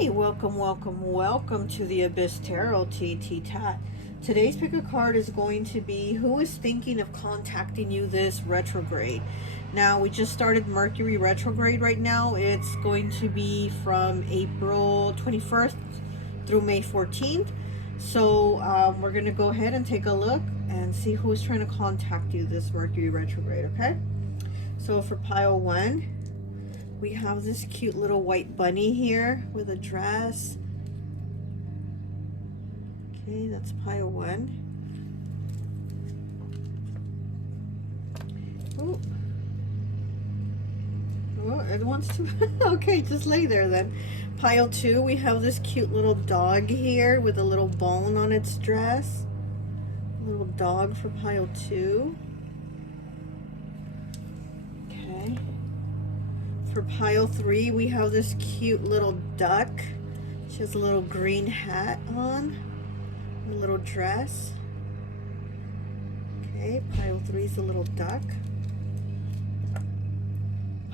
Hi, welcome to the Abyss Tarot T.A.T. Today's pick a card is going to be who is thinking of contacting you this retrograde. Now, we just started Mercury retrograde right now. It's going to be from April 21st through May 14th. So we're going to go ahead and take a look and see who's trying to contact you this Mercury retrograde, okay? So for pile 1, we have this cute little white bunny here with a dress. Okay, that's pile 1. Oh, oh, it wants to. Okay, just lay there then. Pile 2, we have this cute little dog here with a little bone on its dress. Little dog for pile 2. Okay. For pile 3, we have this cute little duck. She has a little green hat on, a little dress. Okay, pile 3 is a little duck.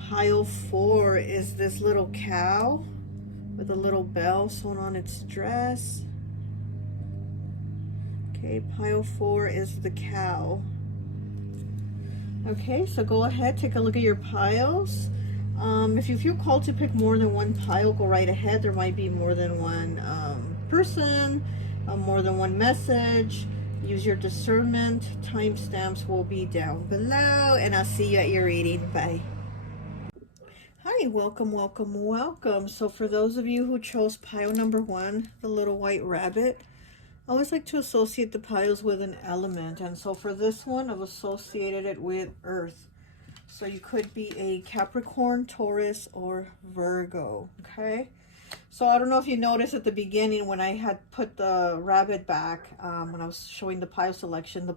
Pile 4 is this little cow with a little bell sewn on its dress. Okay, pile 4 is the cow. Okay, so go ahead, take a look at your piles. If you feel called to pick more than one pile, go right ahead. There might be more than one person, more than one message. Use your discernment. Timestamps will be down below, and I'll see you at your reading. Bye. Hi, welcome. So for those of you who chose pile number 1, the little white rabbit, I always like to associate the piles with an element. And so for this one, I've associated it with Earth. So you could be a Capricorn, Taurus, or Virgo, okay? So I don't know if you noticed at the beginning when I had put the rabbit back, when I was showing the pile selection,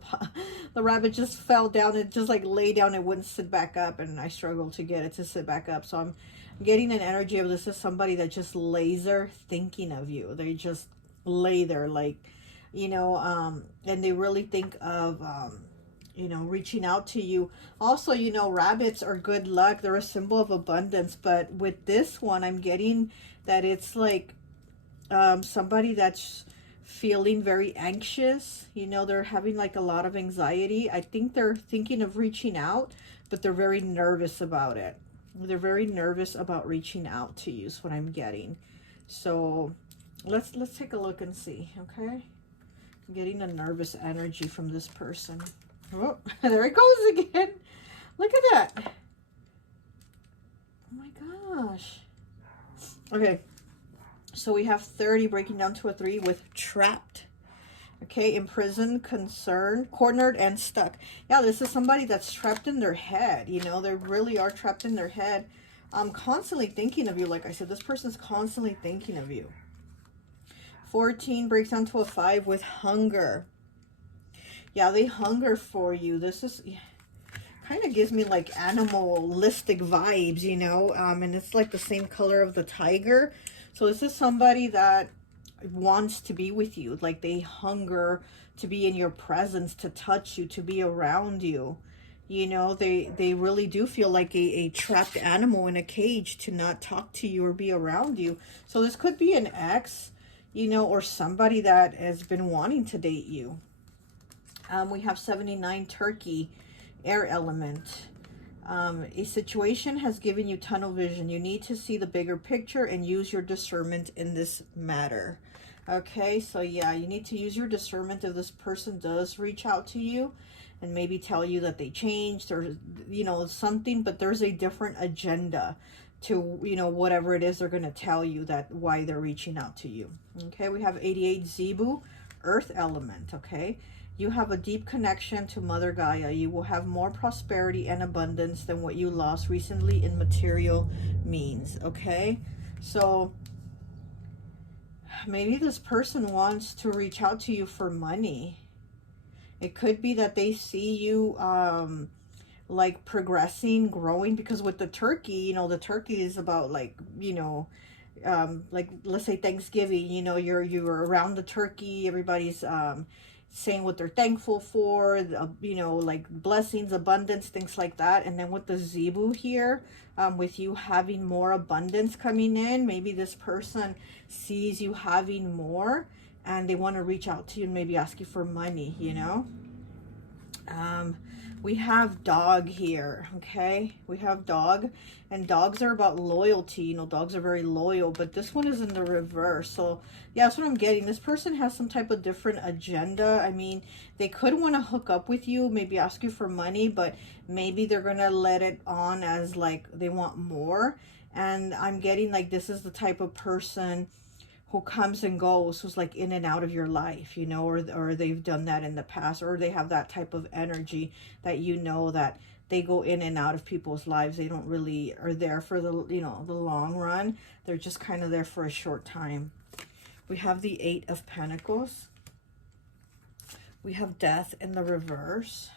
the rabbit just fell down. It just like lay down. It wouldn't sit back up, and I struggled to get it to sit back up. So I'm getting an energy of this is somebody that just lays there thinking of you. They just lay there like, you know, and they really think of, you know, reaching out to you. Also, you know, rabbits are good luck. They're a symbol of abundance. But with this one, I'm getting that it's like somebody that's feeling very anxious. You know, they're having like a lot of anxiety. I think they're thinking of reaching out, but they're very nervous about it. They're very nervous about reaching out to you is what I'm getting. So let's take a look and see, okay? I'm getting a nervous energy from this person. Oh, there it goes again. Look at that. Oh my gosh. Okay. So we have 30 breaking down to a 3 with trapped. Okay, imprisoned, concerned, cornered, and stuck. Yeah, this is somebody that's trapped in their head. You know, they really are trapped in their head. I'm constantly thinking of you. Like I said, this person's constantly thinking of you. 14 breaks down to a 5 with hunger. Yeah, they hunger for you. This is kind of gives me like animalistic vibes, you know, and it's like the same color of the tiger. So this is somebody that wants to be with you. Like they hunger to be in your presence, to touch you, to be around you. You know, they really do feel like a trapped animal in a cage to not talk to you or be around you. So this could be an ex, you know, or somebody that has been wanting to date you. We have 79 turkey, air element. A situation has given you tunnel vision. You need to see the bigger picture and use your discernment in this matter. Okay, so yeah, you need to use your discernment if this person does reach out to you and maybe tell you that they changed or, you know, something, but there's a different agenda to, you know, whatever it is they're going to tell you that why they're reaching out to you. Okay, we have 88 Zebu, earth element, okay? You have a deep connection to Mother Gaia. You will have more prosperity and abundance than what you lost recently in material means, okay? So maybe this person wants to reach out to you for money. It could be that they see you like progressing, growing, because with the turkey, you know, the turkey is about like, you know, like let's say Thanksgiving, you know, you're around the turkey, everybody's saying what they're thankful for, you know, like blessings, abundance, things like that. And then with the Zebu here, with you having more abundance coming in, maybe this person sees you having more and they want to reach out to you and maybe ask you for money, you know. We have dog here, okay? We have dog, and dogs are about loyalty. You know, dogs are very loyal, but this one is in the reverse. So, yeah, that's what I'm getting. This person has some type of different agenda. I mean, they could want to hook up with you, maybe ask you for money, but maybe they're going to let it on as, like, they want more. And I'm getting, like, this is the type of person who comes and goes, who's like in and out of your life, you know, or they've done that in the past, or they have that type of energy that, you know, that they go in and out of people's lives. They don't really are there for the, you know, the long run. They're just kind of there for a short time. We have the 8 of Pentacles. We have Death in the reverse.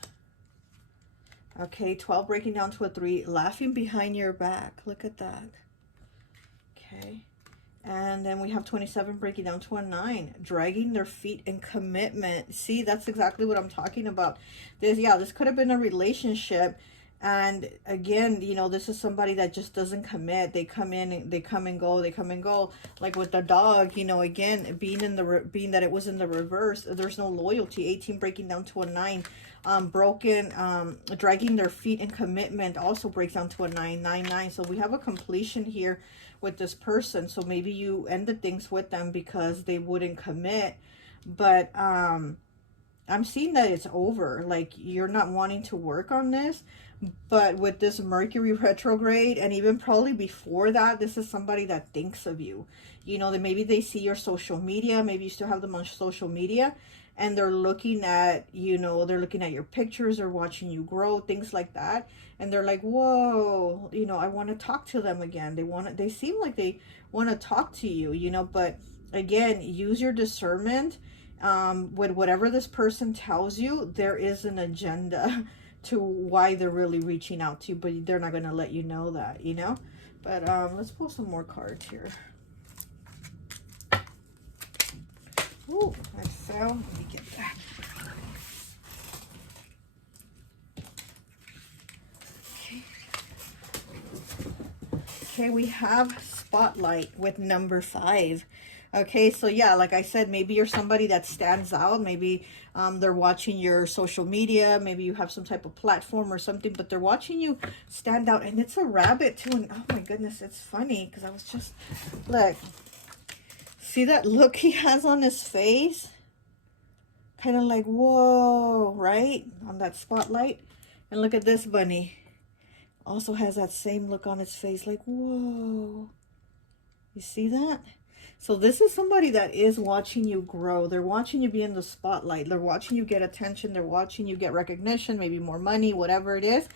Okay, 12 breaking down to a 3, laughing behind your back. Look at that. Okay. And then we have 27 breaking down to a 9, dragging their feet in commitment. See, that's exactly what I'm talking about. This could have been a relationship. And again, you know, this is somebody that just doesn't commit. They come in and they come and go, they come and go. Like with the dog, you know, again, being that it was in the reverse, there's no loyalty. 18 breaking down to a 9. Dragging their feet in commitment also breaks down to a 9, 9, 9. So we have a completion here with this person. So maybe you ended things with them because they wouldn't commit, but I'm seeing that it's over. Like, you're not wanting to work on this, but with this Mercury retrograde, and even probably before that, this is somebody that thinks of you. You know, that maybe they see your social media, maybe you still have them on social media, and they're looking at, you know, they're looking at your pictures or watching you grow, things like that. And they're like, whoa, you know, I want to talk to them again. They seem like they want to talk to you, you know, but again, use your discernment. With whatever this person tells you, there is an agenda to why they're really reaching out to you, but they're not going to let you know that, you know. But let's pull some more cards here. Ooh, I fell. Let me get that. Okay, we have Spotlight with number 5. Okay, so yeah, like I said, maybe you're somebody that stands out. Maybe they're watching your social media. Maybe you have some type of platform or something, but they're watching you stand out. And it's a rabbit too. And oh my goodness, it's funny because I was just like, see that look he has on his face? Kind of like, whoa, right? On that spotlight. And look at this bunny. Also has that same look on its face, like, whoa. You see that? So this is somebody that is watching you grow. They're watching you be in the spotlight. They're watching you get attention. They're watching you get recognition, maybe more money, whatever it is.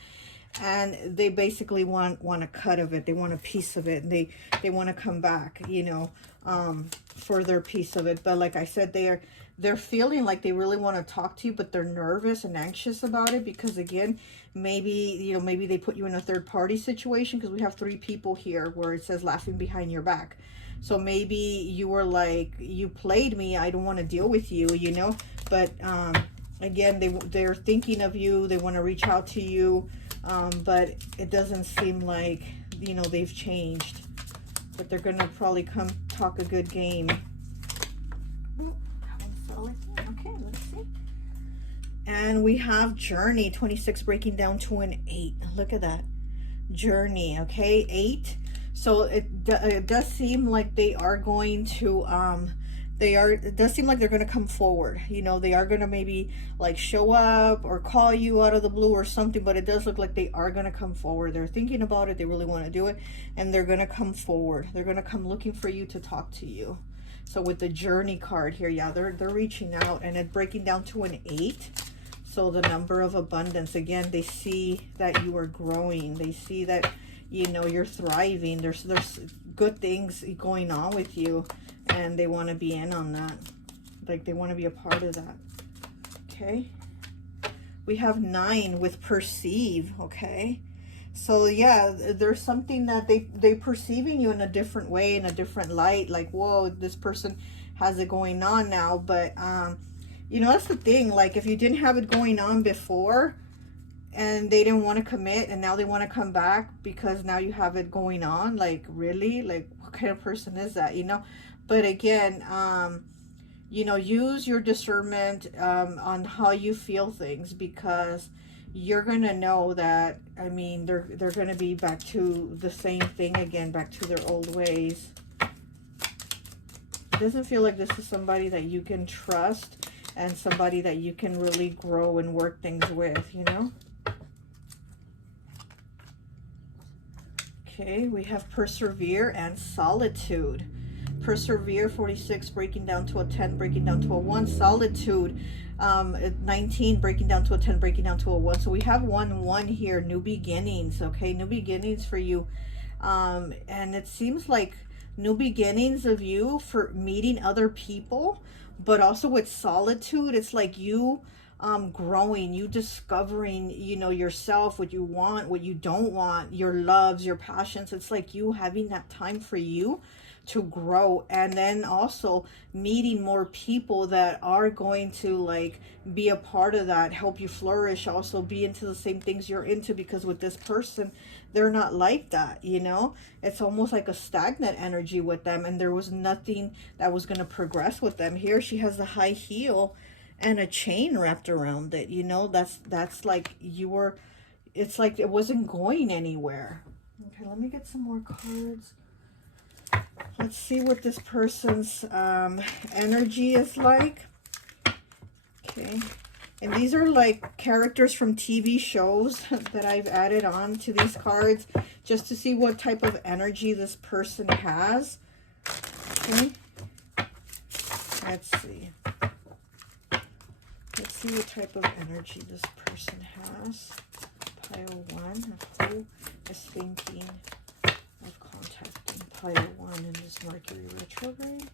And they basically want a cut of it. They want a piece of it. And they want to come back, you know, for their piece of it. But like I said, they're feeling like they really want to talk to you, but they're nervous and anxious about it because, again, maybe, you know, maybe they put you in a third party situation, because we have 3 people here where it says laughing behind your back. So maybe you were like, you played me, I don't want to deal with you, you know. But again, they're thinking of you, they want to reach out to you, but it doesn't seem like, you know, they've changed. But they're going to probably come talk a good game. Okay, let's see. And we have Journey, 26 breaking down to an 8. Look at that. Journey, okay, 8. So it does seem like they are going to, it does seem like they're going to come forward. You know, they are going to maybe like show up or call you out of the blue or something, but it does look like they are going to come forward. They're thinking about it. They really want to do it, and they're going to come forward. They're going to come looking for you to talk to you. So with the Journey card here, yeah, they're reaching out, and it's breaking down to an 8. So the number of abundance, again, they see that you are growing. They see that, you know, you're thriving. There's good things going on with you, and they want to be in on that. Like, they want to be a part of that. Okay. We have 9 with perceive. Okay. So yeah, there's something that they perceiving you in a different way, in a different light. Like, whoa, this person has it going on now. But You know, that's the thing. Like, if you didn't have it going on before and they didn't want to commit and now they want to come back because now you have it going on, like, really? Like, what kind of person is that, you know? But again, you know, use your discernment on how you feel things, because you're gonna know that, I mean, they're gonna be back to the same thing again, back to their old ways. It doesn't feel like this is somebody that you can trust and somebody that you can really grow and work things with, you know? Okay, we have persevere and solitude. Persevere, 46, breaking down to a 10, breaking down to a 1. Solitude, 19, breaking down to a 10, breaking down to a 1. So we have 1 here, new beginnings, okay? New beginnings for you. And it seems like new beginnings of you for meeting other people, but also with solitude, it's like you growing, you discovering, you know, yourself, what you want, what you don't want, your loves, your passions. It's like you having that time for you to grow, and then also meeting more people that are going to like be a part of that, help you flourish, also be into the same things you're into, because with this person, they're not like that, you know? It's almost like a stagnant energy with them, and there was nothing that was going to progress with them. Here she has the high heel and a chain wrapped around it, you know? That's like you were, it's like it wasn't going anywhere. Okay, let me get some more cards. Let's see what this person's energy is like. Okay. And these are like characters from TV shows that I've added on to these cards just to see what type of energy this person has. Okay. Let's see. Let's see what type of energy this person has. Pile 1 of who is thinking of contacting pile 1 in this Mercury retrograde.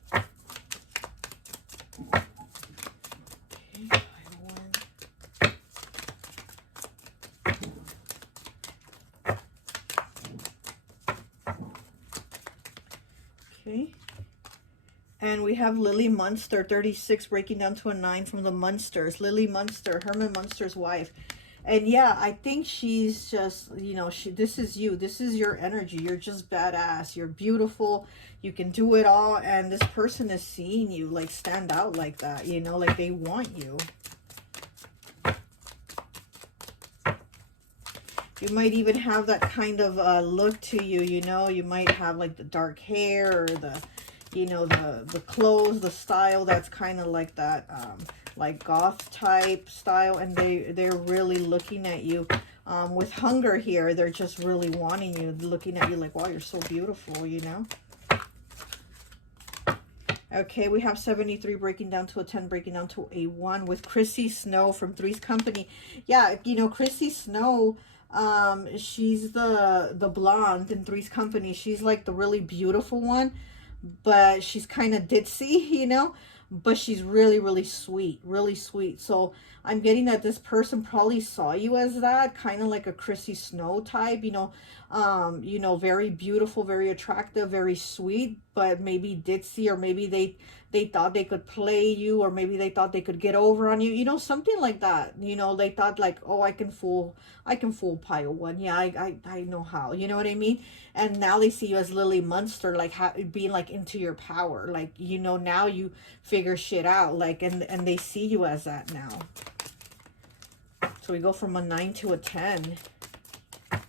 Okay, pile 1. Okay. And we have Lily Munster, 36, breaking down to a 9 from the Munsters. Lily Munster, Herman Munster's wife. And yeah, I think she's just, you know, this is you. This is your energy. You're just badass. You're beautiful. You can do it all. And this person is seeing you, like, stand out like that, you know, like they want you. You might even have that kind of look to you, you know. You might have, like, the dark hair or the, you know, the clothes, the style that's kind of like that, like goth type style, and they're really looking at you with hunger here. They're just really wanting you, looking at you like, wow, you're so beautiful, you know. Okay, we have 73, breaking down to a 10, breaking down to a 1 with Chrissy Snow from Three's Company. Yeah, you know, Chrissy Snow, she's the blonde in Three's Company. She's like the really beautiful one, but she's kind of ditzy, you know, but she's really, really sweet, really sweet. So I'm getting that this person probably saw you as that, kind of like a Chrissy Snow type, you know, very beautiful, very attractive, very sweet, but maybe ditzy, or maybe they thought they could play you, or maybe they thought they could get over on you, you know, something like that. You know, they thought like, oh, I can fool pile 1. Yeah, I know how, you know what I mean? And now they see you as Lily Munster, like being like into your power, like, you know, now you figure shit out, like, and they see you as that now. So we go from a 9 to a 10. Okay,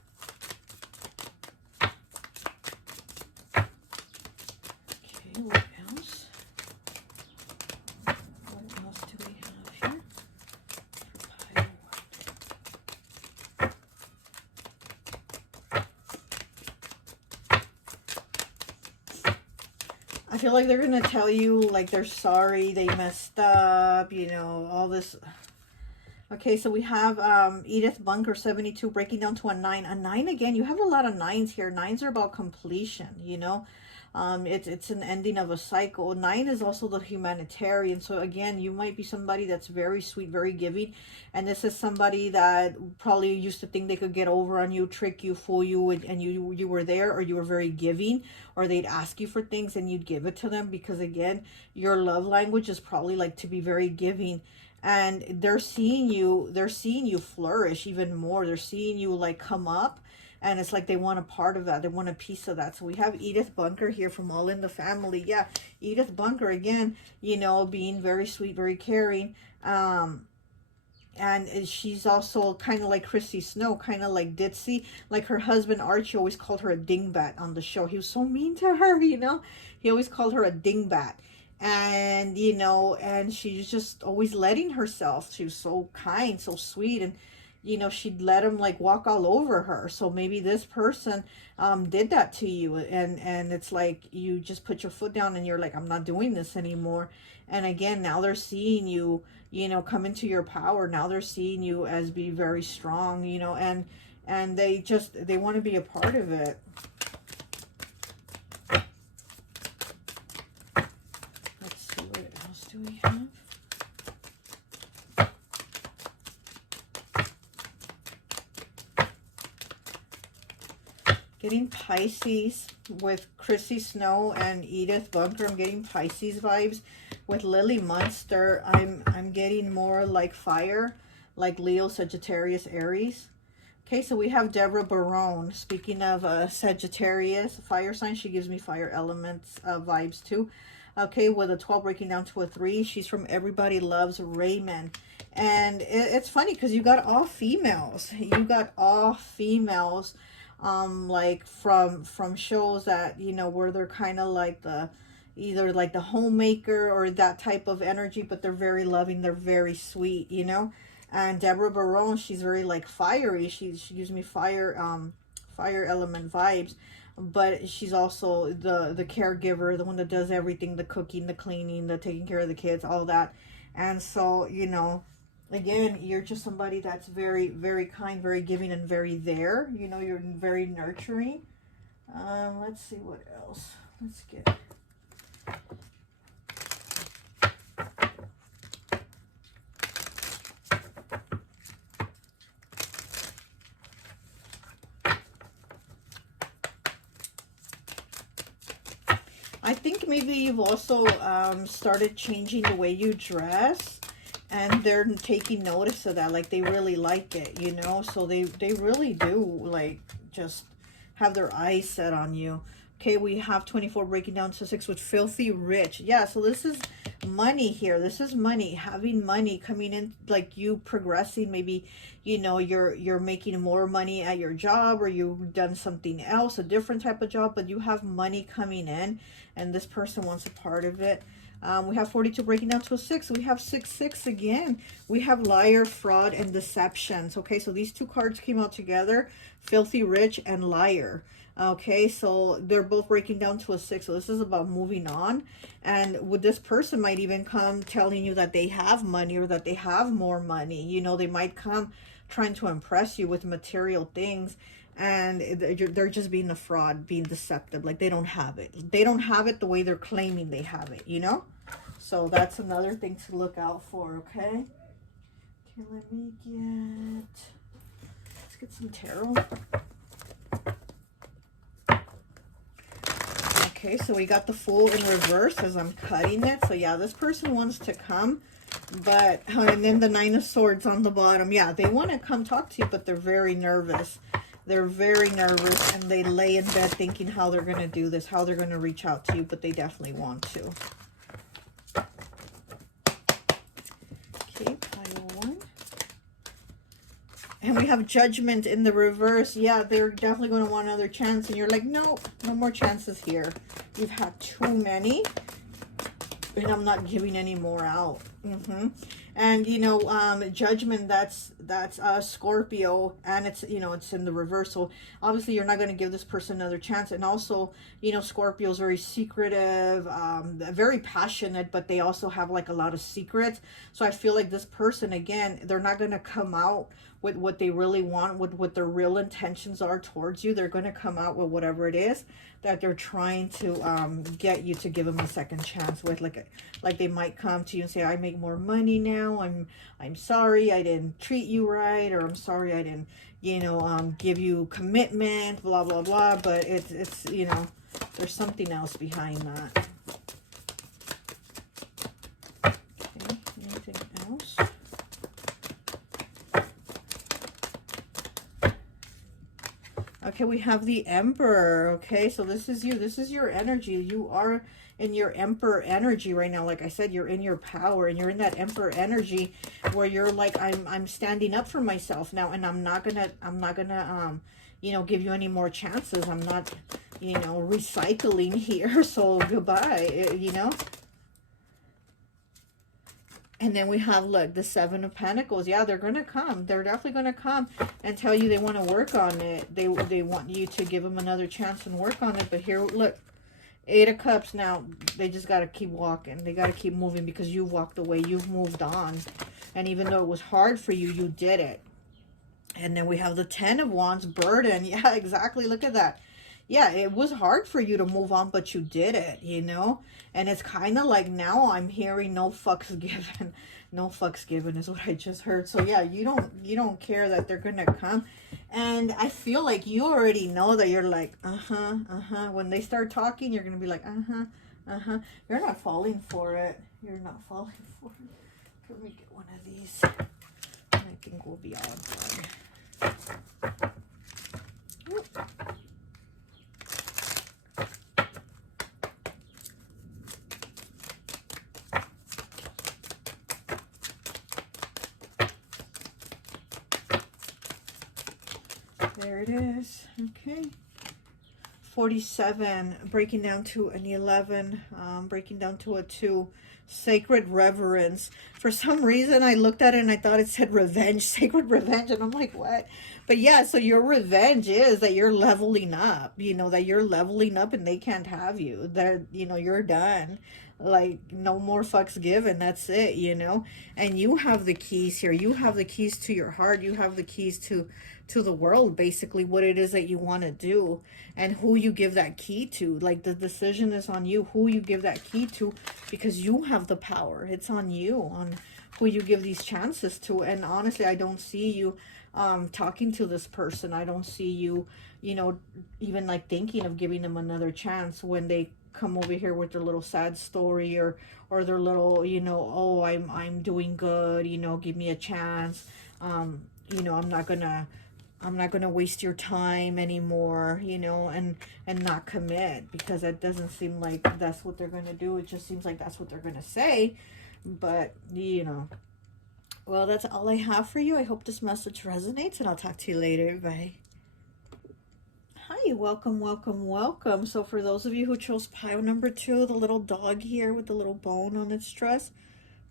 what else? What else do we have here for pile 1? I feel like they're going to tell you, like, they're sorry, they messed up, you know, all this. Okay, so we have Edith Bunker, 72, breaking down to a 9. A 9 again, you have a lot of 9s here. 9s are about completion, you know. It's an ending of a cycle. 9 is also the humanitarian. So again, you might be somebody that's very sweet, very giving. And this is somebody that probably used to think they could get over on you, trick you, fool you, and you were there, or you were very giving, or they'd ask you for things and you'd give it to them, because again, your love language is probably like to be very giving. And they're seeing you flourish even more. They're seeing you like come up. And it's like they want a part of that. They want a piece of that. So we have Edith Bunker here from All in the Family. Yeah, Edith Bunker, again, you know, being very sweet, very caring. And she's also kind of like Chrissy Snow, kind of like ditzy. Like her husband, Archie, always called her a dingbat on the show. He was so mean to her, you know. He always called her a dingbat. And, you know, and she's just always letting herself. She was so kind, so sweet. And, you know, she'd let him like walk all over her. So maybe this person did that to you, and it's like you just put your foot down and you're like, I'm not doing this anymore. And again, now they're seeing you, you know, come into your power. Now they're seeing you as be very strong, you know, and they want to be a part of it. Let's see, what else do we have? Getting Pisces with Chrissy Snow and Edith Bunker. I'm getting Pisces vibes. With Lily Munster, I'm getting more like fire, like Leo, Sagittarius, Aries. Okay, so we have Deborah Barone. Speaking of Sagittarius, fire sign, she gives me fire elements vibes too. Okay, with a 12 breaking down to a 3. She's from Everybody Loves Raymond. And it's funny because you got all females. You got all females. Like from shows that, you know, where they're kind of like either like the homemaker or that type of energy, but they're very loving, they're very sweet, you know. And Deborah Barone, she's very like fiery. She gives me fire element vibes, but she's also the caregiver, the one that does everything, the cooking, the cleaning, the taking care of the kids, all that. And so, you know, again, you're just somebody that's very, very kind, very giving, and very there. You know, you're very nurturing. Let's see what else. Let's get... I think maybe you've also started changing the way you dress. And they're taking notice of that, like they really like it, you know. So they really do like just have their eyes set on you. Okay, we have 24 breaking down to 6 with Filthy Rich. Yeah, so this is money here. This is money, having money coming in, like you progressing. Maybe, you know, you're making more money at your job, or you've done something else, a different type of job, but you have money coming in, and this person wants a part of it. We have 42 breaking down to a 6. We have 6 again. We have liar, fraud, and deceptions. Okay, so these two cards came out together, Filthy Rich and Liar. Okay, so they're both breaking down to a 6. So this is about moving on. And with this person might even come telling you that they have money, or that they have more money. You know, they might come trying to impress you with material things. And they're just being a fraud, being deceptive. Like they don't have it. They don't have it the way they're claiming they have it, you know? So that's another thing to look out for, okay? Okay, let me let's get some tarot. Okay, so we got the Fool in reverse as I'm cutting it. So yeah, this person wants to come, but, and then the 9 of Swords on the bottom. Yeah, they want to come talk to you, but they're very nervous. They're very nervous, and they lay in bed thinking how they're going to do this, how they're going to reach out to you, but they definitely want to. Okay, pile 1. And we have Judgment in the reverse. Yeah, they're definitely going to want another chance, and you're like, no, no more chances here. You've had too many, and I'm not giving any more out. And you know, Judgment, that's Scorpio, and it's, you know, it's in the reverse. So obviously you're not going to give this person another chance. And also, you know, Scorpio's very secretive, very passionate, but they also have like a lot of secrets. So I feel like this person, again, they're not going to come out with what they really want, with what their real intentions are towards you. They're going to come out with whatever it is that they're trying to get you to give them a second chance with. Like they might come to you and say, I make more money now, I'm sorry I didn't treat you right, or I'm sorry I didn't, you know, give you commitment, blah blah blah. But it's you know, there's something else behind that. Okay, anything else? Okay, we have the Emperor. Okay, so this is you. This is your energy. You are in your Emperor energy right now. Like I said, you're in your power, and you're in that Emperor energy where you're like, I'm standing up for myself now, and I'm not gonna you know, give you any more chances. I'm not, you know, recycling here. So goodbye, you know. And then we have, look, the Seven of Pentacles. Yeah, they're going to come. They're definitely going to come and tell you they want to work on it. They want you to give them another chance and work on it. But here, look, Eight of Cups. Now, they just got to keep walking. They got to keep moving because you've walked away. You've moved on. And even though it was hard for you, you did it. And then we have the Ten of Wands, burden. Yeah, exactly. Look at that. Yeah, it was hard for you to move on, but you did it, you know? And it's kind of like now I'm hearing no fucks given. No fucks given is what I just heard. So yeah, you don't care that they're going to come. And I feel like you already know that you're like, When they start talking, you're going to be like, You're not falling for it. You're not falling for it. Let me get one of these. I think we'll be all done. There it is. Okay. 47, breaking down to an 11, breaking down to a 2. Sacred reverence. For some reason, I looked at it and I thought it said revenge, sacred revenge. And I'm like, what? But yeah, so your revenge is that you're leveling up, you know, that you're leveling up and they can't have you. They're, you know, you're done. Like, no more fucks given. That's it, you know. And you have the keys here. You have the keys to your heart. You have the keys to the world, basically, what it is that you want to do and who you give that key to. Like, the decision is on you, who you give that key to, because you have the power. It's on you, on who you give these chances to. And honestly, I don't see you talking to this person. I don't see you, you know, even like thinking of giving them another chance when they come over here with their little sad story, or their little, you know, oh, I'm doing good, you know, give me a chance. You know, I'm not gonna waste your time anymore, you know, and not commit, because that doesn't seem like that's what they're gonna do. It just seems like that's what they're gonna say. But, you know, well, that's all I have for you. I hope this message resonates, and I'll talk to you later. Bye. Hi, welcome, welcome, welcome. So for those of you who chose pile number 2, the little dog here with the little bone on its dress,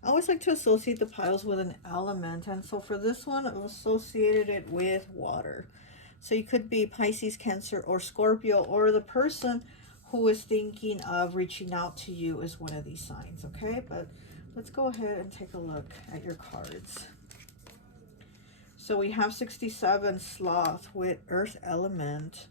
I always like to associate the piles with an element. And so for this one, I've associated it with water. So you could be Pisces, Cancer, or Scorpio, or the person who is thinking of reaching out to you is one of these signs, okay? But let's go ahead and take a look at your cards. So we have 67, Sloth, with Earth element.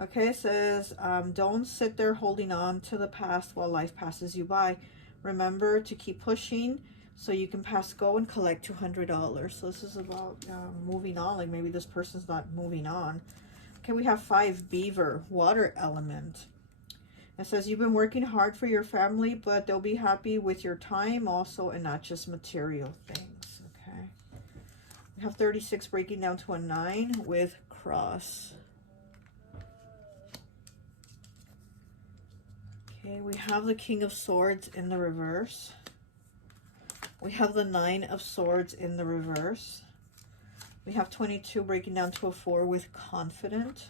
Okay, it says, don't sit there holding on to the past while life passes you by. Remember to keep pushing so you can pass go and collect $200. So this is about moving on. Like, maybe this person's not moving on. Okay, we have 5, Beaver, water element. It says you've been working hard for your family, but they'll be happy with your time also, and not just material things. Okay. We have 36, breaking down to a 9, with cross. Okay, we have the King of Swords in the reverse. We have the 9 of Swords in the reverse. We have 22, breaking down to a 4, with confident.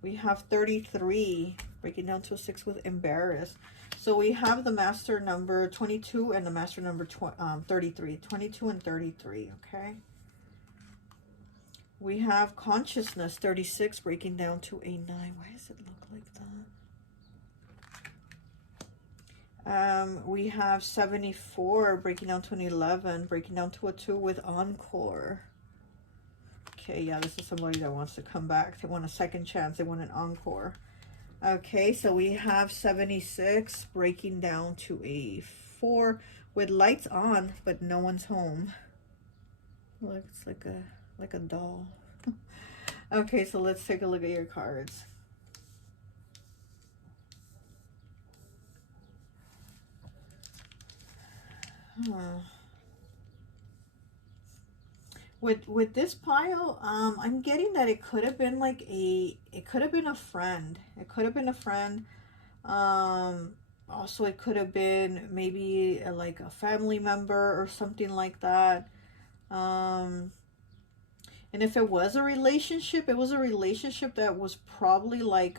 We have 33, breaking down to a 6, with embarrassed. So we have the master number 22 and the master number 33. 22 and 33, okay? We have consciousness 36 breaking down to a 9. Why does it look like that? We have 74 breaking down to an 11, breaking down to a 2 with encore. Okay, yeah, this is somebody that wants to come back. They want a second chance. They want an encore. Okay, so we have 76 breaking down to a 4 with lights on, but no one's home. Looks like a doll. Okay, so let's take a look at your cards. With this pile, I'm getting that it could have been like it could have been a friend. It could have been a friend. Also, it could have been maybe like a family member or something like that. And if it was a relationship, it was a relationship that was probably like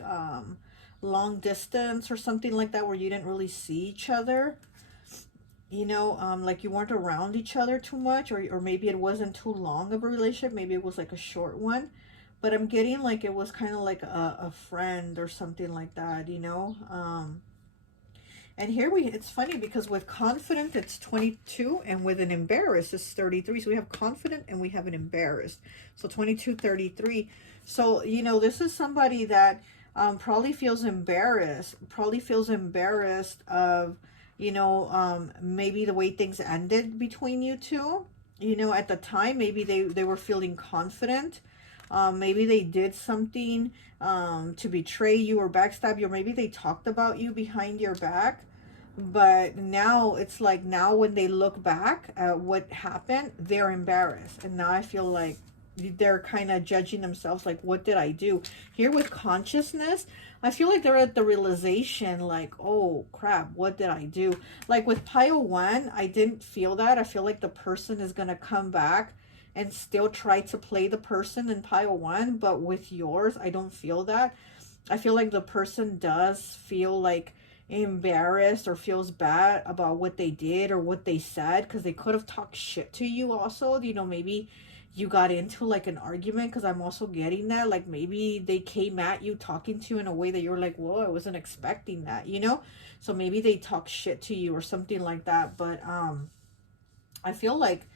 long distance or something like that, where you didn't really see each other. You know, like you weren't around each other too much, or maybe it wasn't too long of a relationship. Maybe it was like a short one. But I'm getting like it was kind of like a friend or something like that, you know. And here it's funny because with confident, it's 22, and with an embarrassed, it's 33. So we have confident and we have an embarrassed. So 22, 33. So, you know, this is somebody that probably feels embarrassed of, you know, maybe the way things ended between you two. You know, at the time, maybe they were feeling confident. Maybe they did something to betray you or backstab you, or maybe they talked about you behind your back. But now it's like, now when they look back at what happened, they're embarrassed. And now I feel like they're kind of judging themselves, like, what did I do? Here with consciousness, I feel like they're at the realization, like, oh crap, what did I do? Like with pile 1, I didn't feel that. I feel like the person is going to come back and still try to play the person in pile 1. But with yours, I don't feel that. I feel like the person does feel like embarrassed or feels bad about what they did or what they said, because they could have talked shit to you also. You know, maybe you got into like an argument, because I'm also getting that, like maybe they came at you talking to you in a way that you're like, whoa, I wasn't expecting that, you know. So maybe they talk shit to you or something like that. But I feel like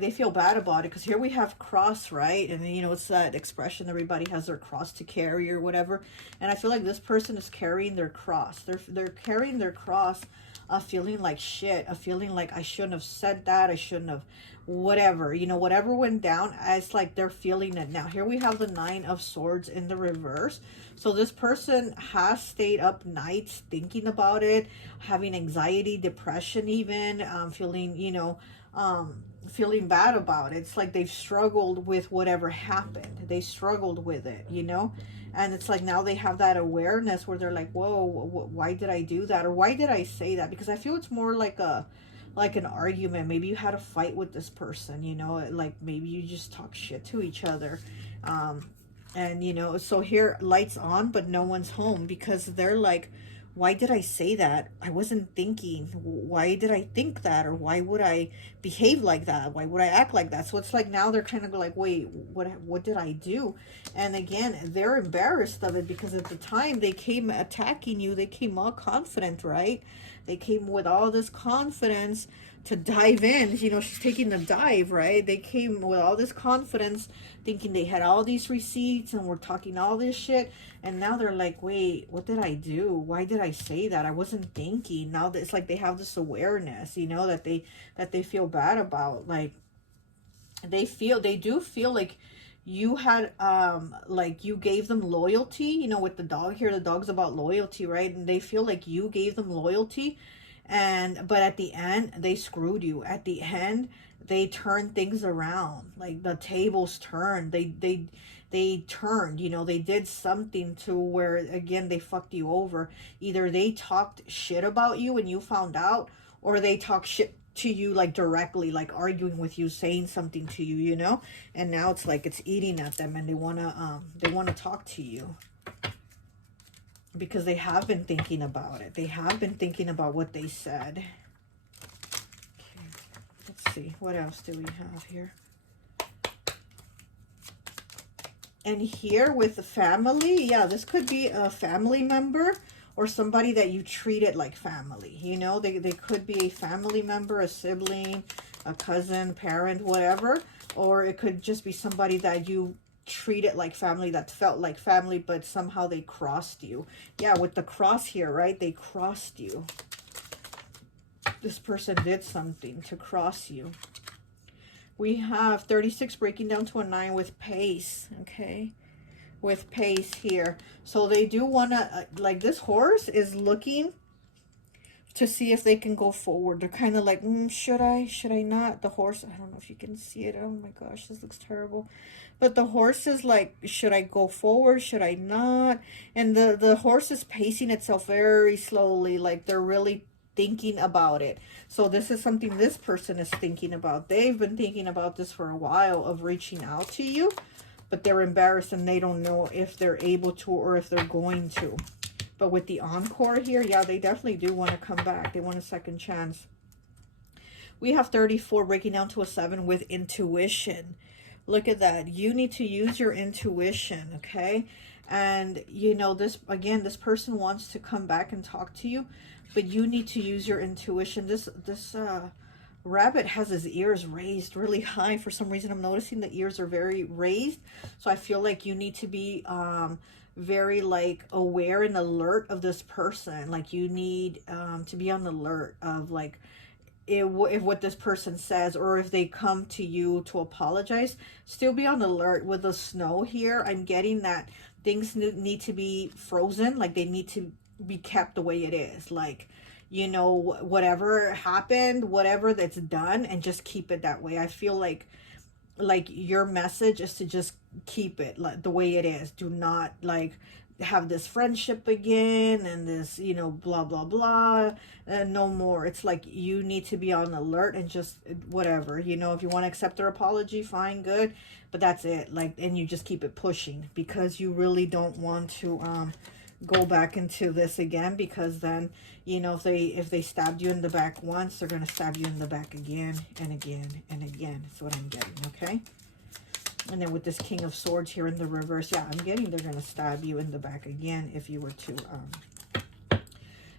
they feel bad about it, because here we have cross, right? And you know, it's that expression, everybody has their cross to carry or whatever. And I feel like this person is carrying their cross. They're carrying their cross, feeling like shit, feeling like I shouldn't have said that, I shouldn't have, whatever, you know, whatever went down. It's like they're feeling it now. Here we have the 9 of Swords in the reverse. So this person has stayed up nights thinking about it, having anxiety, depression even, feeling, you know, feeling bad about it. It's like they've struggled with whatever happened. They struggled with it, you know. And it's like now they have that awareness where they're like, whoa, why did I do that? Or why did I say that? Because I feel it's more like an argument. Maybe you had a fight with this person, you know, like maybe you just talk shit to each other. And you know, so here lights on, but no one's home, because they're like, why did I say that? I wasn't thinking. Why did I think that? Or why would I behave like that? Why would I act like that? So it's like now they're kind of like, wait, what did I do? And again, they're embarrassed of it, because at the time they came attacking you, they came all confident, right? They came with all this confidence to dive in. You know, she's taking the dive, right? They came with all this confidence, thinking they had all these receipts and were talking all this shit. And now they're like, wait, what did I do? Why did I say that? I wasn't thinking. Now that it's like they have this awareness, you know, that they feel bad about. Like they do feel like you had like you gave them loyalty, you know, with the dog here. The dog's about loyalty, right? And they feel like you gave them loyalty, but at the end they screwed you. At the end they turned things around, like the tables turned. They turned, you know, they did something to where again they fucked you over. Either they talked shit about you and you found out, or they talked shit to you like directly, like arguing with you, saying something to you, you know. And now it's like it's eating at them, and they want to talk to you. because they have been thinking about it. They have been thinking about what they said. Okay, let's see. What else do we have here? And here with the family, yeah, this could be a family member or somebody that you treated like family. You know, they could be a family member, a sibling, a cousin, parent, whatever. Or it could just be somebody that you treated like family, that felt like family, but somehow they crossed you. Yeah, with the cross here, right? They crossed you. This person did something to cross you. We have 36 breaking down to a 9 with pace, okay? With pace here. So they do want to, like this horse is looking to see if they can go forward. They're kind of like, should I not? The horse, I don't know if you can see it. Oh my gosh, this looks terrible. But the horse is like, should I go forward? Should I not? And the horse is pacing itself very slowly, like they're really thinking about it. So this is something this person is thinking about. They've been thinking about this for a while, of reaching out to you, but they're embarrassed and they don't know if they're able to or if they're going to. But with the encore here, yeah, they definitely do want to come back. They want a second chance. We have 34 breaking down to a 7 with intuition. Look at that. You need to use your intuition, okay? And, you know, this, again, this person wants to come back and talk to you, but you need to use your intuition. This rabbit has his ears raised really high. For some reason, I'm noticing the ears are very raised. So I feel like you need to be very, like, aware and alert of this person. Like, you need to be on the alert of, like, if what this person says, or if they come to you to apologize, still be on alert. With the snow here, I'm getting that things need to be frozen. Like, they need to be kept the way it is. Like, you know, whatever happened, whatever that's done, and just keep it that way. I feel like your message is to just keep it like the way it is. Do not, like, have this friendship again and this, you know, blah blah blah, and no more. It's like you need to be on alert and just whatever, you know. If you want to accept their apology, fine, good, but that's it. Like, and you just keep it pushing, because you really don't want to go back into this again, because then, you know, if they stabbed you in the back once, they're gonna stab you in the back again and again and again. That's what I'm getting. Okay. And then with this King of Swords here in the reverse, yeah, I'm getting they're going to stab you in the back again if you were to.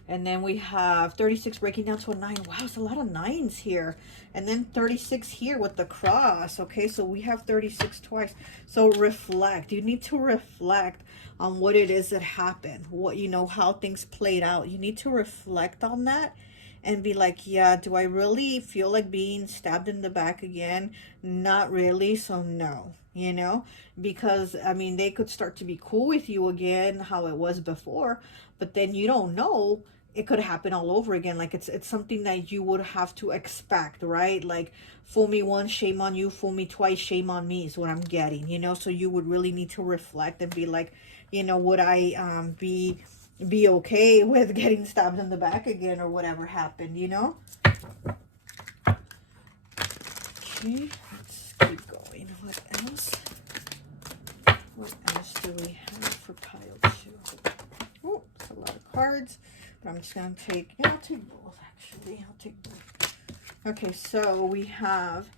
And then we have 36 breaking down to a 9. Wow, it's a lot of 9s here. And then 36 here with the cross. Okay, so we have 36 twice. So reflect. You need to reflect on what it is that happened. What, you know, how things played out. You need to reflect on that. And be like, yeah, do I really feel like being stabbed in the back again? Not really, so no, you know? Because, I mean, they could start to be cool with you again, how it was before, but then you don't know. It could happen all over again. Like, it's something that you would have to expect, right? Like, fool me once, shame on you. Fool me twice, shame on me is what I'm getting, you know? So you would really need to reflect and be like, you know, would I be okay with getting stabbed in the back again, or whatever happened, you know? Okay, let's keep going. What else? What else do we have for pile 2? Oh, it's a lot of cards, but I'm just going to take, yeah, I'll take both, actually. I'll take both. Okay, so we have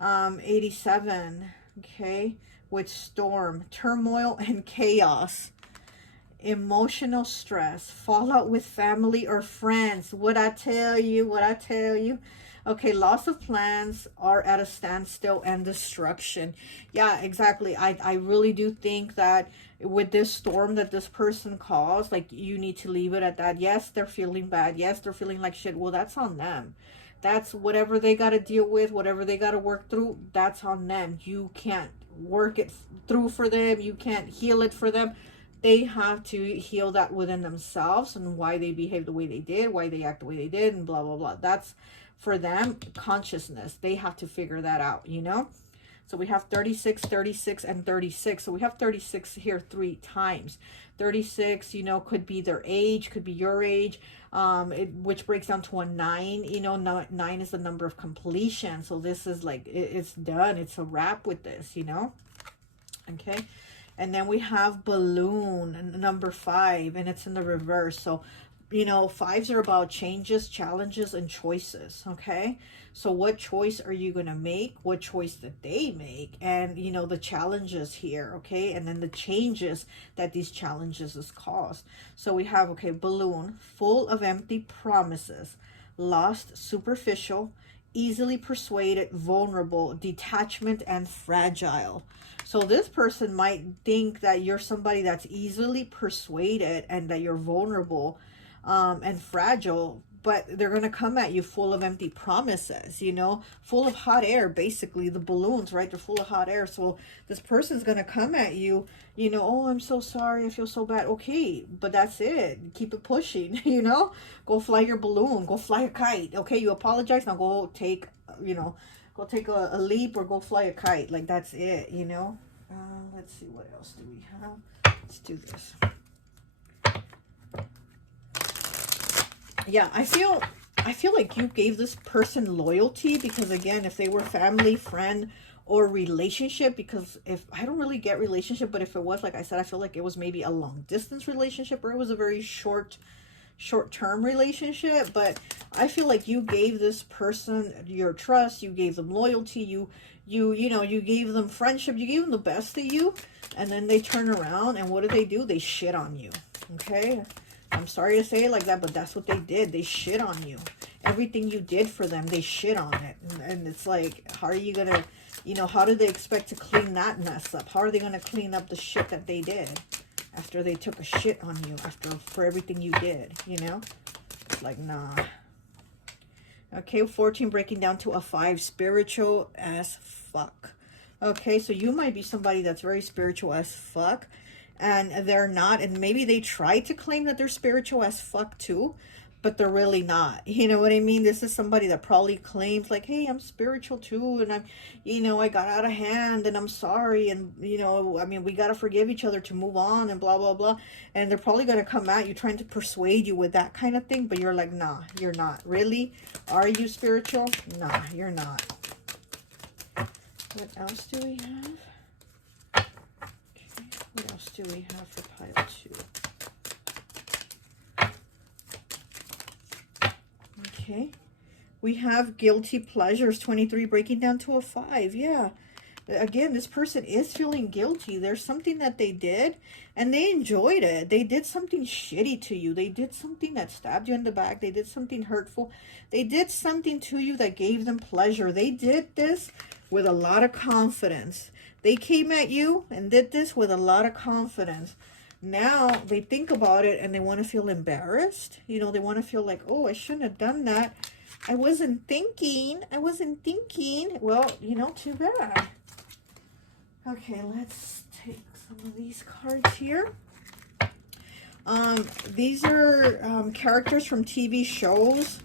87, okay, with storm, turmoil, and chaos. Emotional stress, fallout with family or friends. What I tell you, what I tell you. Okay, loss of plans are at a standstill and destruction. Yeah, exactly. I really do think that with this storm that this person caused, like, you need to leave it at that. Yes, they're feeling bad. Yes, they're feeling like shit. Well, that's on them. That's whatever they got to deal with, whatever they got to work through, that's on them. You can't work it through for them. You can't heal it for them. They have to heal that within themselves, and why they behave the way they did, why they act the way they did, and blah, blah, blah. That's for them, consciousness. They have to figure that out, you know? So we have 36, 36, and 36. So we have 36 here 3 times. 36, you know, could be their age, could be your age, which breaks down to a 9. You know, 9 is the number of completion. So this is like, it's done. It's a wrap with this, you know? Okay. And then we have balloon, number 5, and it's in the reverse. So, you know, 5s are about changes, challenges, and choices, okay? So what choice are you going to make? What choice did they make? And, you know, the challenges here, okay? And then the changes that these challenges has caused. So we have, okay, balloon, full of empty promises, lost, superficial, easily persuaded, vulnerable, detachment, and fragile. So this person might think that you're somebody that's easily persuaded and that you're vulnerable and fragile, but they're going to come at you full of empty promises, you know, full of hot air. Basically, the balloons, right? They're full of hot air. So this person's going to come at you, you know, oh, I'm so sorry, I feel so bad. Okay, but that's it. Keep it pushing, you know. Go fly your balloon. Go fly a kite. Okay, you apologize. Now go take, you know, go take a leap or go fly a kite. Like, that's it, you know. Let's see, what else do we have? Let's do this. Yeah, I feel like you gave this person loyalty, because again, if they were family, friend, or relationship, because if I don't really get relationship, but if it was, like I said, I feel like it was maybe a long distance relationship, or it was a very short-term relationship. But I feel like you gave this person your trust, you gave them loyalty, you know, you gave them friendship, you gave them the best of you, and then they turn around and what do? They shit on you. Okay, I'm sorry to say it like that, but that's what they did. They shit on you. Everything you did for them, they shit on it. And it's like, how are you gonna, you know, how do they expect to clean that mess up? How are they gonna clean up the shit that they did after they took a shit on you, for everything you did, you know? It's like, nah. Okay, 14 breaking down to a 5, spiritual as fuck. Okay, so you might be somebody that's very spiritual as fuck, and they're not, and maybe they try to claim that they're spiritual as fuck too, but they're really not. You know what I mean? This is somebody that probably claims like, hey, I'm spiritual too, and I'm, you know, I got out of hand, and I'm sorry, and, you know, I mean, we got to forgive each other to move on, and blah, blah, blah. And they're probably going to come at you trying to persuade you with that kind of thing, but you're like, nah, you're not. Really? Are you spiritual? Nah, you're not. What else do we have? What else do we have for pile 2? Okay. We have guilty pleasures, 23, breaking down to a 5. Yeah. Again, this person is feeling guilty. There's something that they did, and they enjoyed it. They did something shitty to you. They did something that stabbed you in the back. They did something hurtful. They did something to you that gave them pleasure. They did this with a lot of confidence. They came at you and did this with a lot of confidence. Now they think about it and they want to feel embarrassed. You know, they want to feel like, oh, I shouldn't have done that. I wasn't thinking. Well, you know, too bad. Okay, let's take some of these cards here. These are characters from TV shows.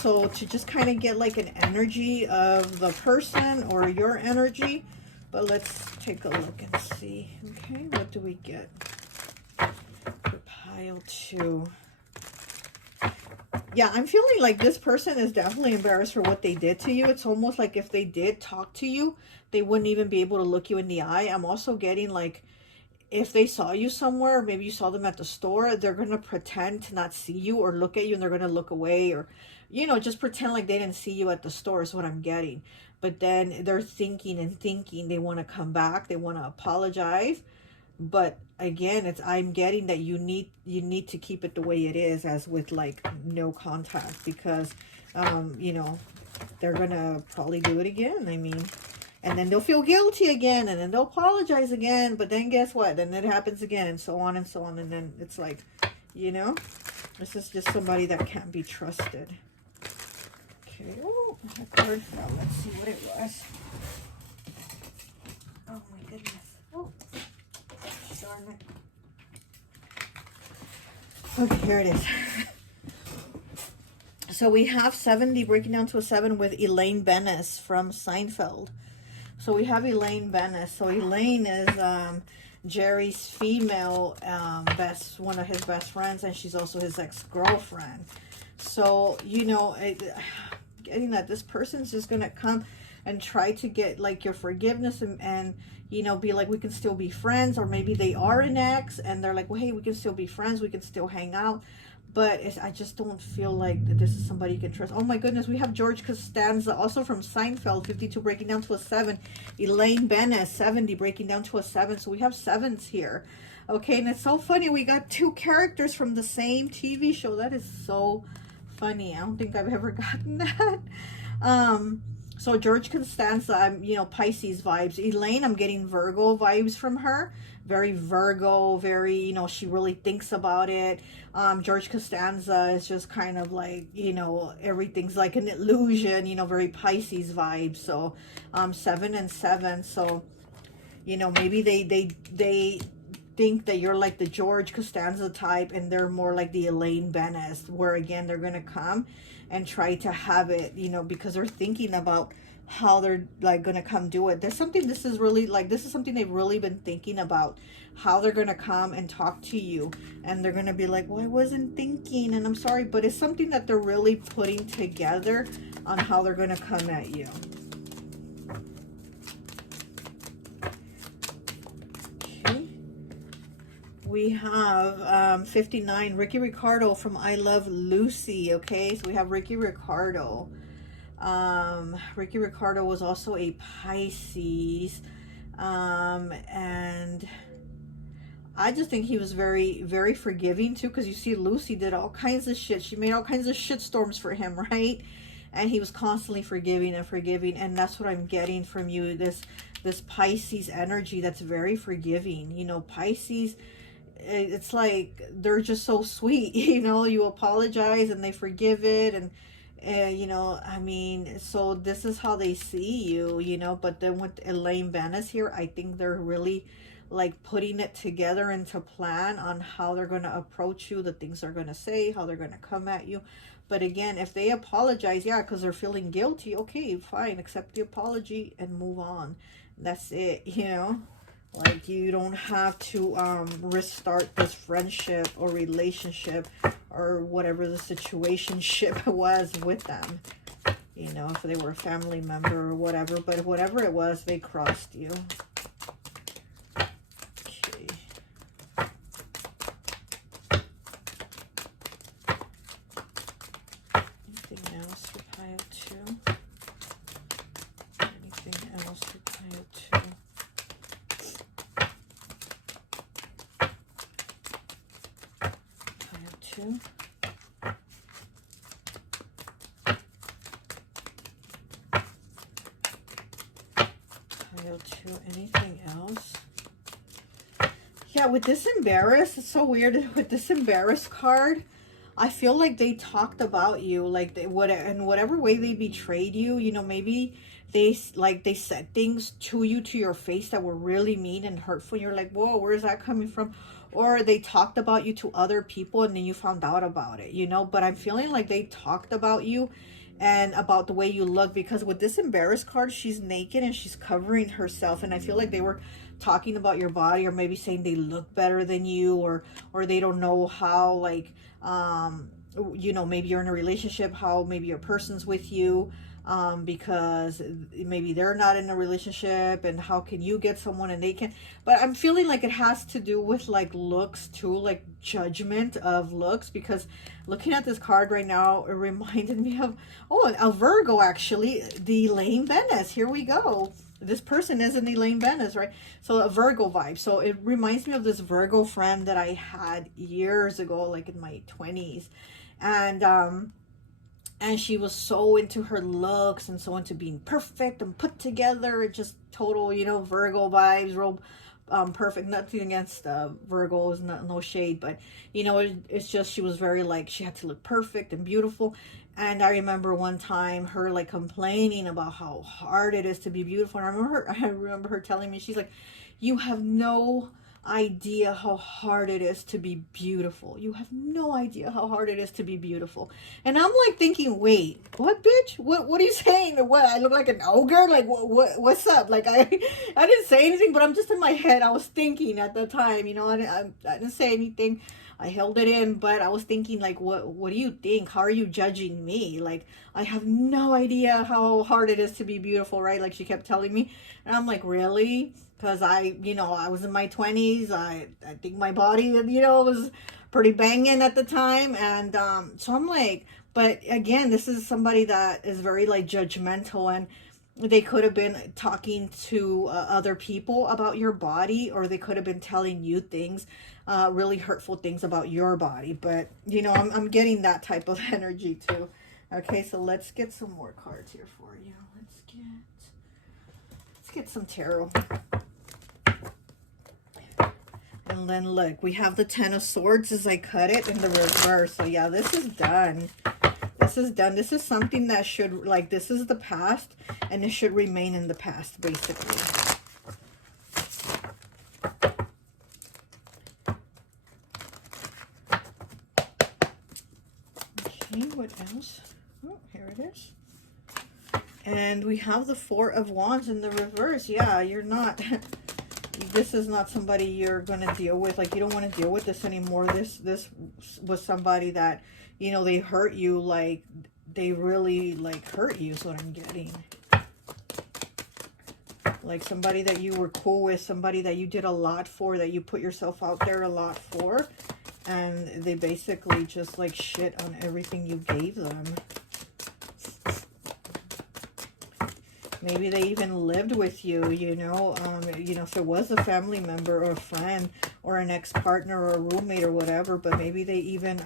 So to just kind of get like an energy of the person or your energy. But let's take a look and see. Okay, what do we get for pile 2? Yeah, I'm feeling like this person is definitely embarrassed for what they did to you. It's almost like if they did talk to you, they wouldn't even be able to look you in the eye. I'm also getting like, if they saw you somewhere, maybe you saw them at the store, they're going to pretend to not see you or look at you, and they're going to look away, or, you know, just pretend like they didn't see you at the store is what I'm getting. But then they're thinking they want to come back, they want to apologize. But again, I'm getting that you need to keep it the way it is, as with like no contact, because you know, they're gonna probably do it again. I mean, and then they'll feel guilty again, and then they'll apologize again, but then guess what? Then it happens again, and so on and so on. And then it's like, you know, this is just somebody that can't be trusted. Okay, oh, that card fell. Let's see what it was. Oh my goodness. Oh, darn it. Okay, here it is. So we have 70 breaking down to a 7 with Elaine Bennis from Seinfeld. So we have Elaine Bennis. So Elaine is Jerry's female one of his best friends, and she's also his ex-girlfriend. So, you know, getting that this person's just gonna come, and try to get like your forgiveness, and you know, be like, we can still be friends. Or maybe they are an ex and they're like, well, hey, we can still be friends, we can still hang out. But I just don't feel like that this is somebody you can trust. Oh my goodness, we have George Costanza, also from Seinfeld, 52 breaking down to a 7. Elaine Benes, 70 breaking down to a 7. So we have 7s here. Okay, and it's so funny. We got 2 characters from the same TV show. That is so funny. I don't think I've ever gotten that. So George Costanza, I'm, you know, Pisces vibes. Elaine, I'm getting Virgo vibes from her. Very Virgo, very, you know, she really thinks about it. George Costanza is just kind of like, you know, everything's like an illusion, you know, very Pisces vibes. So 7 and 7. So, you know, maybe they think that you're like the George Costanza type, and they're more like the Elaine Benes, where again they're gonna come and try to have it, you know, because they're thinking about how they're like gonna come do it. There's something, this is really like, this is something they've really been thinking about, how they're gonna come and talk to you, and they're gonna be like, well, I wasn't thinking, and I'm sorry, but it's something that they're really putting together on how they're gonna come at you. We have 59, Ricky Ricardo from I Love Lucy. Okay, so we have Ricky Ricardo. Ricky Ricardo was also a Pisces. And I just think he was very, very forgiving too, because you see Lucy did all kinds of shit. She made all kinds of shit storms for him, right? And he was constantly forgiving and forgiving. And that's what I'm getting from you, this Pisces energy that's very forgiving. You know, Pisces, it's like they're just so sweet. You know, you apologize and they forgive it, and you know, I mean, so this is how they see you, you know. But then with Elaine Benes here, I think they're really like putting it together into plan on how they're going to approach you, the things they're going to say, how they're going to come at you. But again, if they apologize, yeah, because they're feeling guilty, okay, fine, accept the apology and move on. That's it, you know. Like, you don't have to restart this friendship or relationship or whatever the situationship was with them. You know, if they were a family member or whatever. But whatever it was, they crossed you. Okay. Anything else for pile 2? Anything else for pile 2? Pile 2. Pile 2. Anything else? Yeah, with this embarrassed, it's so weird. With this embarrassed card, I feel like they talked about you, like they would, in whatever way they betrayed you. You know, maybe they said things to you, to your face, that were really mean and hurtful. You're like, whoa, where's that coming from? Or they talked about you to other people and then you found out about it, you know. But I'm feeling like they talked about you and about the way you look, because with this embarrassed card, she's naked and she's covering herself, and I feel like they were talking about your body, or maybe saying they look better than you, or they don't know how, like, you know, maybe you're in a relationship, how maybe your person's with you, because maybe they're not in a relationship, and how can you get someone and they can. But I'm feeling like it has to do with like looks too, like judgment of looks, because looking at this card right now, it reminded me of, oh, a Virgo, actually, the Elaine Benes. Here we go. This person is an Elaine Benes, right? So a Virgo vibe. So it reminds me of this Virgo friend that I had years ago, like in my 20s. And she was so into her looks and so into being perfect and put together. Just total, you know, Virgo vibes, real perfect. Nothing against Virgos, no shade, but you know, it's just, she was very like, she had to look perfect and beautiful. And I remember one time her like complaining about how hard it is to be beautiful. And I remember her telling me, she's like, you have no idea how hard it is to be beautiful. You have no idea how hard it is to be beautiful. And I'm like thinking, wait, what, bitch? What are you saying? What, I look like an ogre? Like, what's up? Like, I didn't say anything, but I'm just in my head. I was thinking at the time, you know, I didn't say anything. I held it in, but I was thinking, like, what do you think? How are you judging me? Like, I have no idea how hard it is to be beautiful, right? Like, she kept telling me. And I'm like, really? Because I was in my 20s. I think my body, was pretty banging at the time. And so I'm like, but again, this is somebody that is very, like, judgmental, and they could have been talking to other people about your body, or they could have been telling you things, really hurtful things about your body. But, I'm getting that type of energy too. Okay, so let's get some more cards here for you. Let's get some tarot. And then look, we have the Ten of Swords as I cut it in the reverse. So yeah, this is done. This is done. This is something that should, like, this is the past, and it should remain in the past, basically. Okay, what else? Oh, here it is. And we have the Four of Wands in the reverse. Yeah, you're not... This is not somebody you're going to deal with. Like, you don't want to deal with this anymore. This was somebody that, they hurt you. Like, they really, like, hurt you is what I'm getting. Like, somebody that you were cool with, somebody that you did a lot for, that you put yourself out there a lot for. And they basically just, like, shit on everything you gave them. Maybe they even lived with you, if it was a family member or a friend or an ex-partner or a roommate or whatever, but maybe they even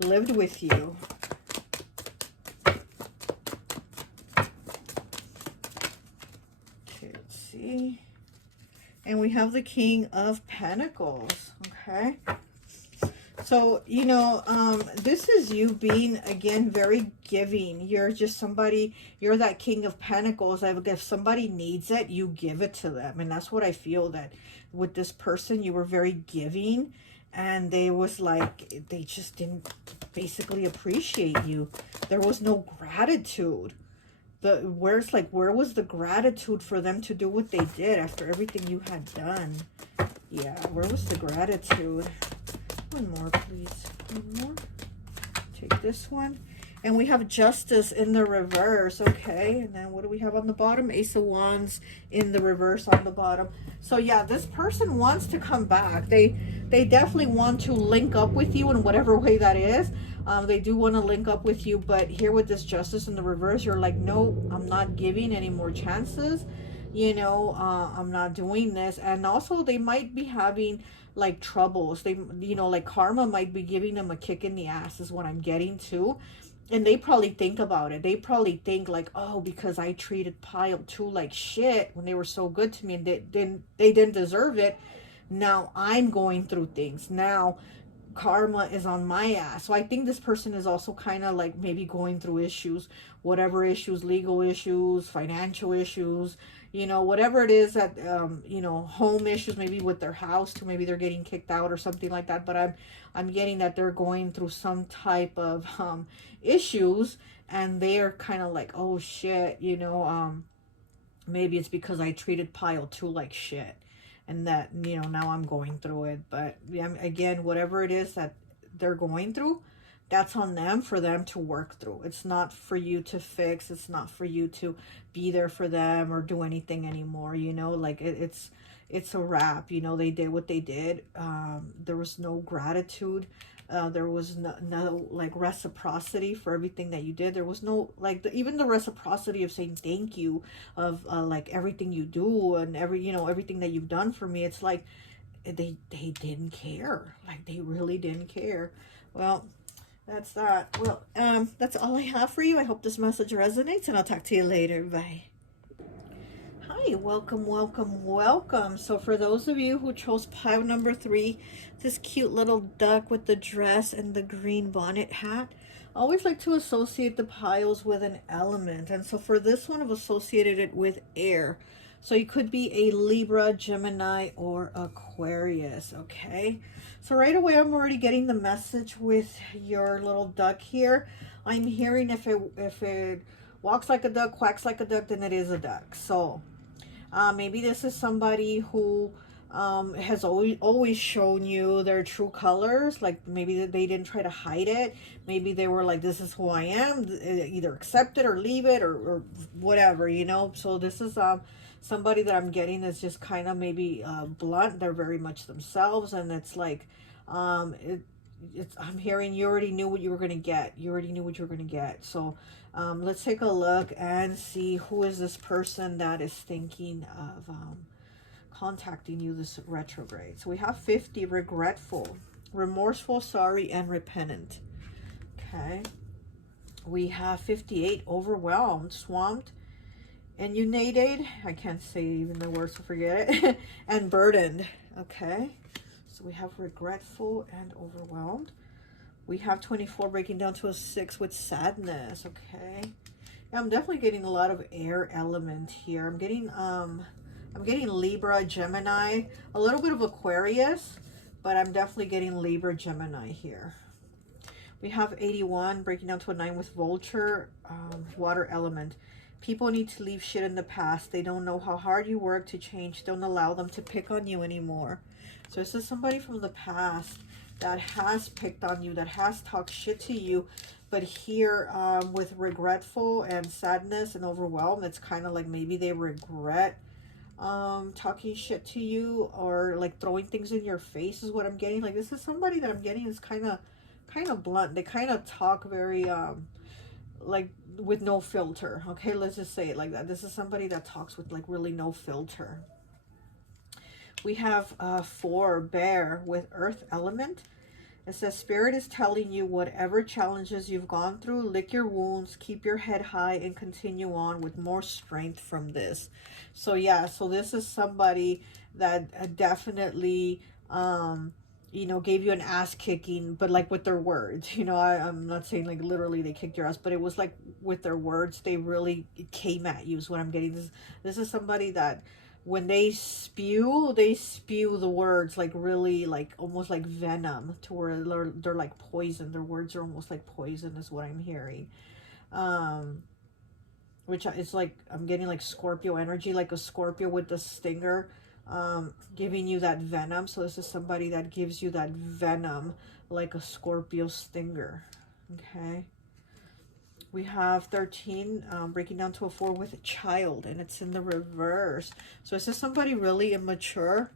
lived with you. Okay, let's see. And we have the King of Pentacles, okay? So, this is you being, again, very giving. You're just somebody, you're that King of Pentacles. If somebody needs it, you give it to them. And that's what I feel, that with this person, you were very giving. And they was like, they just didn't basically appreciate you. There was no gratitude. Where was the gratitude for them to do what they did after everything you had done? Yeah, where was the gratitude? One more, please. One more. Take this one. And we have Justice in the reverse. Okay. And then what do we have on the bottom? Ace of Wands in the reverse on the bottom. So yeah, this person wants to come back. They definitely want to link up with you in whatever way that is. They do want to link up with you. But here with this Justice in the reverse, you're like, no, I'm not giving any more chances. I'm not doing this. And also they might be having like troubles. They, like karma might be giving them a kick in the ass is what I'm getting to. And they probably think about it. They probably think like, oh, because I treated Pile 2 like shit when they were so good to me and they didn't deserve it. Now I'm going through things. Now karma is on my ass. So I think this person is also kind of like maybe going through issues, whatever issues, legal issues, financial issues, whatever it is that, home issues, maybe with their house too, maybe they're getting kicked out or something like that. But I'm getting that they're going through some type of, issues, and they're kind of like, oh shit, maybe it's because I treated Pile 2 like shit. And that, now I'm going through it. But again, whatever it is that they're going through, that's on them, for them to work through. It's not for you to fix. It's not for you to be there for them or do anything anymore. Like it's a wrap. They did what they did. There was no gratitude. There was no like reciprocity for everything that you did. There was no like even the reciprocity of saying thank you, of like everything you do and everything that you've done for me. It's like they didn't care. Like they really didn't care. Well, that's that. Well, that's all I have for you. I hope this message resonates, and I'll talk to you later. Bye. Hi, welcome, welcome, welcome. So for those of you who chose pile number 3, this cute little duck with the dress and the green bonnet hat, I always like to associate the piles with an element. And so for this one, I've associated it with air. So you could be a Libra, Gemini, or Aquarius, okay? So right away, I'm already getting the message with your little duck here. I'm hearing if it walks like a duck, quacks like a duck, then it is a duck. So maybe this is somebody who has always shown you their true colors. Like maybe they didn't try to hide it. Maybe they were like, this is who I am. Either accept it or leave it, or whatever, you know. So this is somebody that I'm getting is just kind of maybe blunt. They're very much themselves, and it's like I'm hearing you already knew what you were going to get. You already knew what you were going to get. So let's take a look and see who is this person that is thinking of contacting you this retrograde. So we have 50, regretful, remorseful, sorry, and repentant. Okay. We have 58, overwhelmed, swamped, inundated. I can't say even the words, so forget it. And burdened. Okay. So we have regretful and overwhelmed. We have 24 breaking down to a 6 with sadness. Okay. Yeah, I'm definitely getting a lot of air element here. I'm getting Libra, Gemini, a little bit of Aquarius, but I'm definitely getting Libra, Gemini here. We have 81 breaking down to a 9 with vulture, water element. People need to leave shit in the past. They don't know how hard you work to change. Don't allow them to pick on you anymore. So this is somebody from the past that has picked on you, that has talked shit to you. But here with regretful and sadness and overwhelmed, it's kind of like maybe they regret talking shit to you, or like throwing things in your face is what I'm getting. Like this is somebody that I'm getting is kind of blunt. They kind of talk very like with no filter. Okay, let's just say it like that. This is somebody that talks with like really no filter. We have 4, bear with earth element. It says, spirit is telling you whatever challenges you've gone through, lick your wounds, keep your head high, and continue on with more strength from this. So yeah, so this is somebody that definitely, you know, gave you an ass kicking, but like with their words. You know, I'm not saying like literally they kicked your ass, but it was like with their words, they really came at you is what I'm getting. This is somebody that when they spew the words like really like almost like venom, to where they're like poison. Their words are almost like poison is what I'm hearing. Which is like, I'm getting like Scorpio energy, like a Scorpio with the stinger, giving you that venom. So this is somebody that gives you that venom like a Scorpio stinger. Okay. We have 13, breaking down to a 4 with a child, and it's in the reverse. So is this somebody really immature?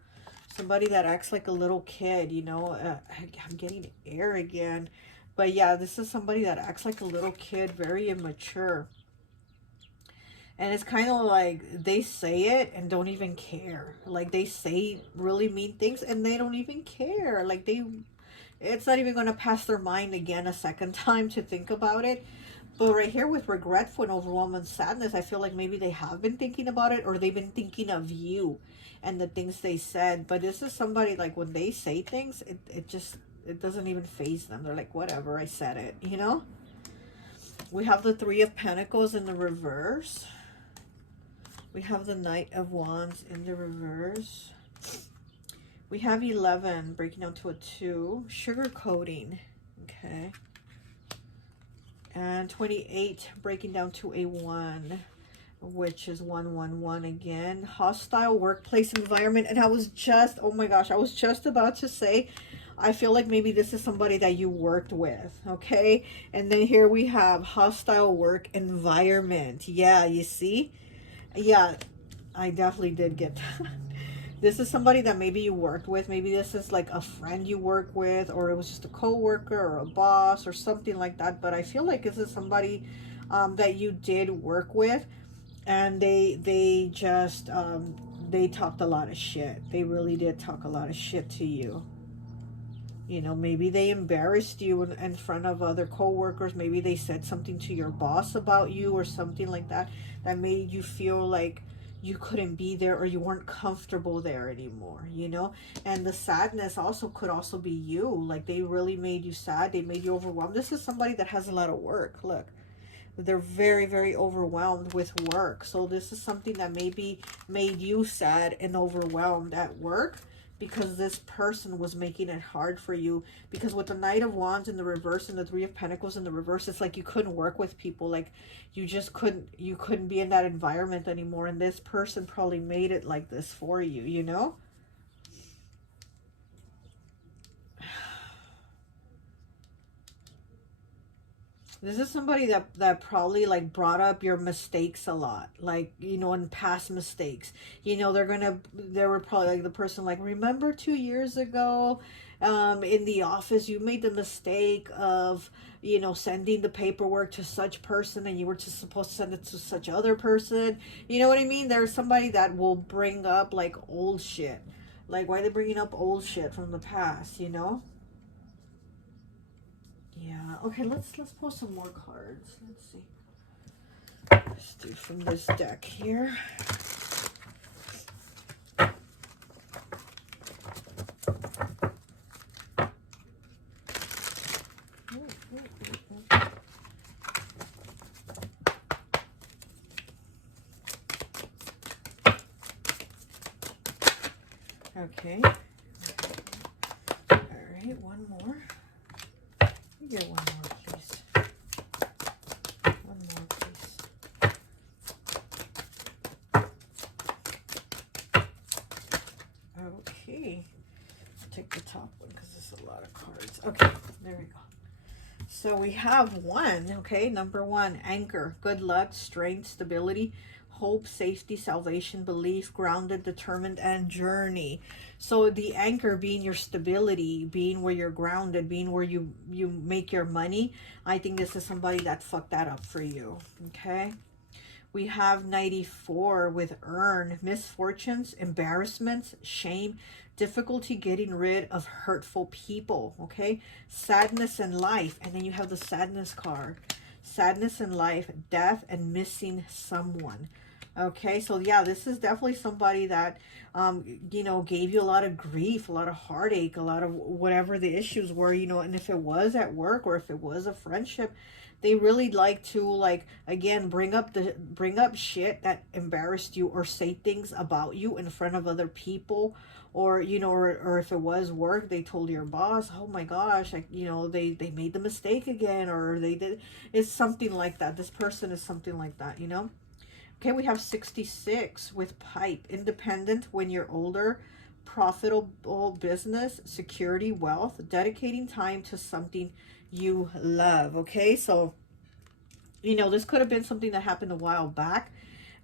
Somebody that acts like a little kid, you know? I'm getting air again. But yeah, this is somebody that acts like a little kid, very immature. And it's kind of like they say it and don't even care. Like they say really mean things and they don't even care. Like it's not even going to pass their mind again a second time to think about it. But right here with regretful and overwhelmed and sadness, I feel like maybe they have been thinking about it, or they've been thinking of you and the things they said. But this is somebody like when they say things, it doesn't even faze them. They're like, whatever, I said it, you know? We have the 3 of Pentacles in the reverse. We have the Knight of Wands in the reverse. We have 11 breaking down to a 2, sugarcoating. Okay. And 28 breaking down to a 1, which is 111 again. Hostile workplace environment. And I was just, oh my gosh, I was just about to say, I feel like maybe this is somebody that you worked with, okay? And then here we have hostile work environment. Yeah, you see? Yeah, I definitely did get that. This is somebody that maybe you worked with. Maybe this is like a friend you work with, or it was just a co-worker or a boss or something like that. But I feel like this is somebody that you did work with, and they just they talked a lot of shit. They really did talk a lot of shit to you. You know, maybe they embarrassed you in front of other co-workers. Maybe they said something to your boss about you or something like that, that made you feel like you couldn't be there, or you weren't comfortable there anymore, you know? And the sadness also could also be you. Like they really made you sad. They made you overwhelmed. This is somebody that has a lot of work. Look, They're very, very overwhelmed with work. So this is something that maybe made you sad and overwhelmed at work, because this person was making it hard for you. Because with the Knight of Wands in the reverse and the Three of Pentacles in the reverse, it's like you couldn't work with people. Like you just couldn't be in that environment anymore. And this person probably made it like this for you, you know? This is somebody that probably like brought up your mistakes a lot, like, you know, in past mistakes. You know, they were probably like the person like, remember 2 years ago, in the office, you made the mistake of, you know, sending the paperwork to such person and you were just supposed to send it to such other person. You know what I mean? There's somebody that will bring up like old shit. Like, why are they bringing up old shit from the past, you know? Yeah, okay, let's pull some more cards. Let's see. Let's do from this deck here. Okay. All right, one more. Get one more, please. One more, please. Okay. I'll take the top one because there's a lot of cards. Okay, there we go. So we have one, okay, number one, anchor, good luck, strength, stability, hope, safety, salvation, belief, grounded, determined, and journey. So the anchor being your stability, being where you're grounded, being where you make your money. I think this is somebody that fucked that up for you, okay? We have 94 with earn, misfortunes, embarrassments, shame, difficulty getting rid of hurtful people, okay? Sadness in life, and then you have the sadness card. Sadness in life, death, and missing someone. Okay, so yeah, this is definitely somebody that, you know, gave you a lot of grief, a lot of heartache, a lot of whatever the issues were, you know, and if it was at work or if it was a friendship, they really like to, like, again, bring up shit that embarrassed you or say things about you in front of other people, or, you know, or if it was work, they told your boss, oh my gosh, like, you know, they made the mistake again, or they did, it's something like that. This person is something like that, you know? Okay, we have 66 with pipe, independent when you're older, profitable business, security, wealth, dedicating time to something you love. Okay, so, you know, this could have been something that happened a while back,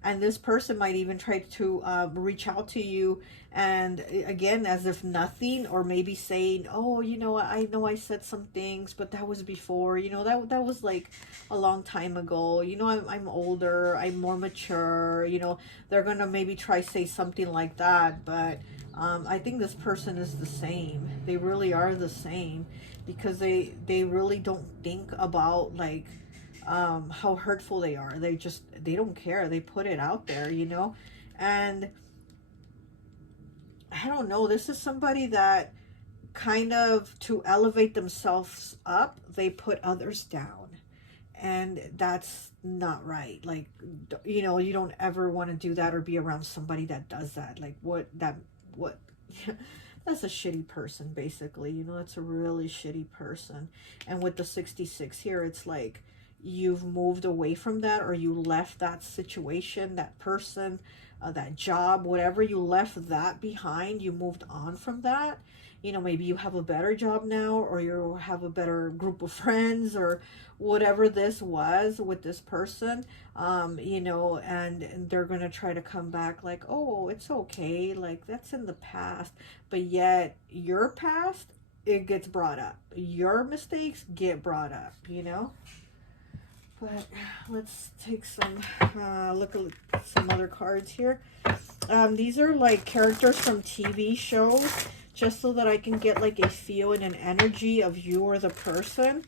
and this person might even try to reach out to you, and again, as if nothing, or maybe saying, oh, you know I said some things, but that was before, you know, that was like a long time ago, you know, I'm older, I'm more mature, you know, they're gonna maybe try say something like that. But I think this person is the same. They really are the same, because they really don't think about, like, how hurtful they are. They don't care. They put it out there, you know. And I don't know, this is somebody that kind of, to elevate themselves up, they put others down, and that's not right. Like, you know, you don't ever want to do that or be around somebody that does that. Like, what that's a shitty person, basically, you know. That's a really shitty person. And with the 66 here, it's like you've moved away from that, or you left that situation, that person, that job, whatever, you left that behind. You moved on from that. You know, maybe you have a better job now, or you have a better group of friends, or whatever this was with this person, you know, and they're going to try to come back like, oh, it's okay, like, that's in the past. But yet your past, it gets brought up. Your mistakes get brought up, you know. But let's take some, look at some other cards here. These are like characters from TV shows, just so that I can get like a feel and an energy of you or the person.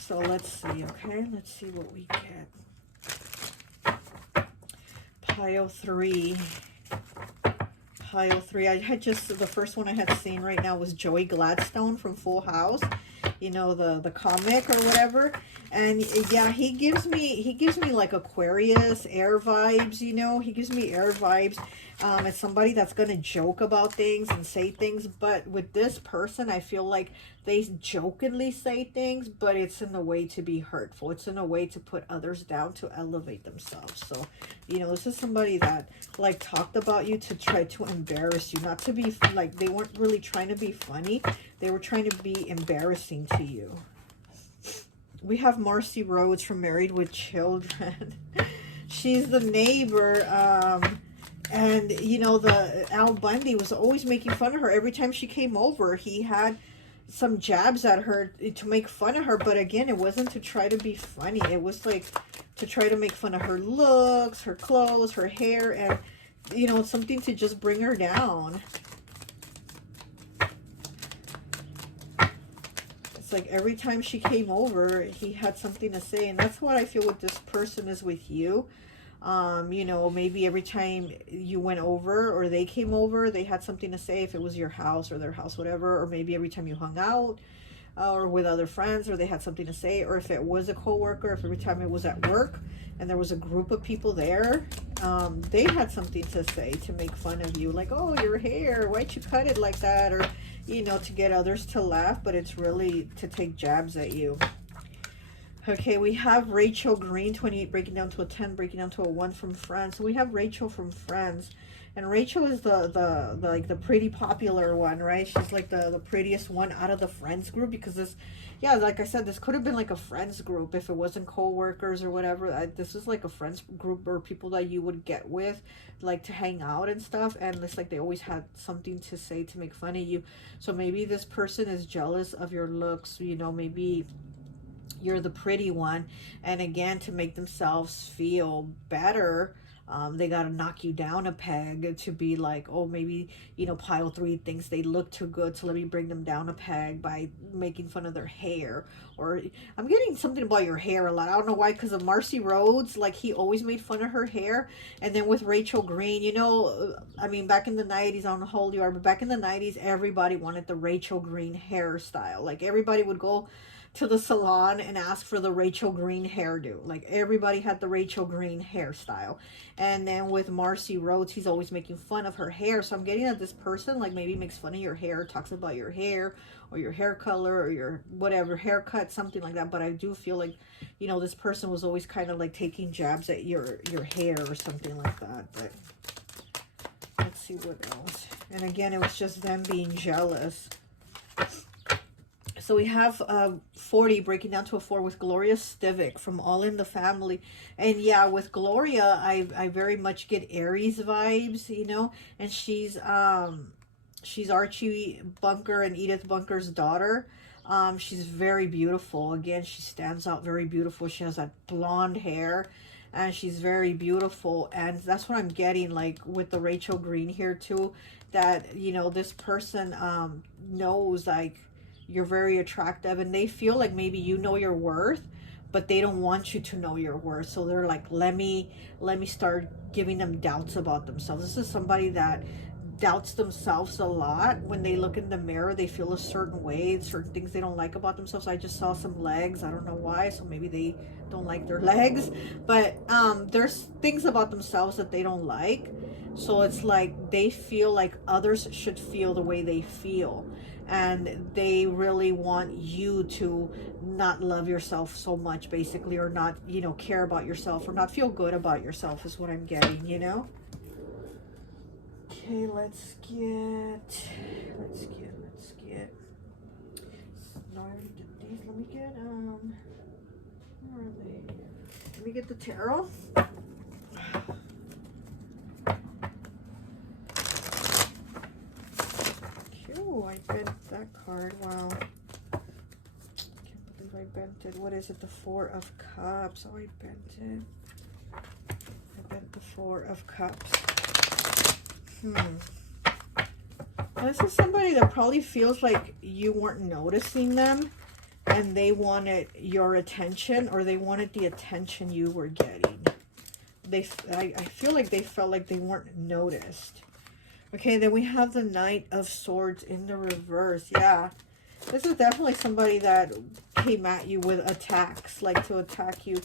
So let's see, okay? Let's see what we get. Pile 3. Pile 3. I had just, the first one I had seen right now was Joey Gladstone from Full House. you know, the comic or whatever. And yeah, he gives me like Aquarius, air vibes, you know. He gives me air vibes. It's somebody that's going to joke about things and say things. But with this person, I feel like they jokingly say things, but it's in a way to be hurtful. It's in a way to put others down, to elevate themselves. So, you know, this is somebody that like talked about you to try to embarrass you, not to be like, they weren't really trying to be funny. They were trying to be embarrassing to you. We have Marcy Rhodes from Married with Children. She's the neighbor. And, you know, the Al Bundy was always making fun of her. Every time she came over, he had some jabs at her to make fun of her. But again, it wasn't to try to be funny. It was like to try to make fun of her looks, her clothes, her hair, and, you know, something to just bring her down. It's like every time she came over, he had something to say. And that's what I feel with this person is with you. You know, maybe every time you went over or they came over, they had something to say, if it was your house or their house, whatever. Or maybe every time you hung out or with other friends, or they had something to say. Or if it was a coworker, if every time it was at work and there was a group of people there, they had something to say to make fun of you. Like, oh, your hair, why'd you cut it like that? Or, you know, to get others to laugh, but it's really to take jabs at you. Okay, we have Rachel Green, 28, breaking down to a 10, breaking down to a 1 from Friends. So we have Rachel from Friends. And Rachel is the like the pretty popular one, right? She's like the prettiest one out of the Friends group, because this, yeah, like I said, this could have been like a Friends group if it wasn't co-workers or whatever. This is like a Friends group or people that you would get with, like to hang out and stuff. And it's like they always had something to say to make fun of you. So maybe this person is jealous of your looks, you know, maybe you're the pretty one, and again, to make themselves feel better, they got to knock you down a peg to be like, oh, maybe, you know, pile 3 thinks they look too good, so let me bring them down a peg by making fun of their hair. Or I'm getting something about your hair a lot. I don't know why, because of Marcy Rhodes, like he always made fun of her hair. And then with Rachel Green, you know, I mean, back in the 90s, on the whole you are, but back in the 90s, everybody wanted the Rachel Green hairstyle. Like everybody would go to the salon and ask for the Rachel Green hairdo. Like everybody had the Rachel Green hairstyle. And then with Marcy Rhodes, he's always making fun of her hair. So I'm getting that this person like maybe makes fun of your hair, talks about your hair or your hair color or your whatever haircut, something like that. But I do feel like, you know, this person was always kind of like taking jabs at your hair or something like that. But let's see what else. And again, it was just them being jealous. So we have 40 breaking down to a 4 with Gloria Stivic from All in the Family. And yeah, with Gloria, I very much get Aries vibes, you know. And she's Archie Bunker and Edith Bunker's daughter. She's very beautiful. Again, she stands out very beautiful. She has that blonde hair and she's very beautiful. And that's what I'm getting like with the Rachel Green here too, that, you know, this person knows like you're very attractive, and they feel like maybe you know your worth, but they don't want you to know your worth. So they're like, let me start giving them doubts about themselves. This is somebody that doubts themselves a lot. When they look in the mirror, they feel a certain way, certain things they don't like about themselves. I just saw some legs, I don't know why, so maybe they don't like their legs, but there's things about themselves that they don't like. So it's like they feel like others should feel the way they feel, and they really want you to not love yourself so much, basically, or not, you know, care about yourself, or not feel good about yourself is what I'm getting, you know. Okay, let's get no, I already did these. Let me get where are they? Let me get the tarot. Oh, I bent that card. Wow. Can't believe I bent it. What is it? The 4 of Cups. Oh, I bent it. I bent the 4 of Cups. Now, this is somebody that probably feels like you weren't noticing them and they wanted your attention, or they wanted the attention you were getting. I feel like they felt like they weren't noticed. Okay, then we have the Knight of Swords in the reverse. Yeah. This is definitely somebody that came at you with attacks, like to attack you.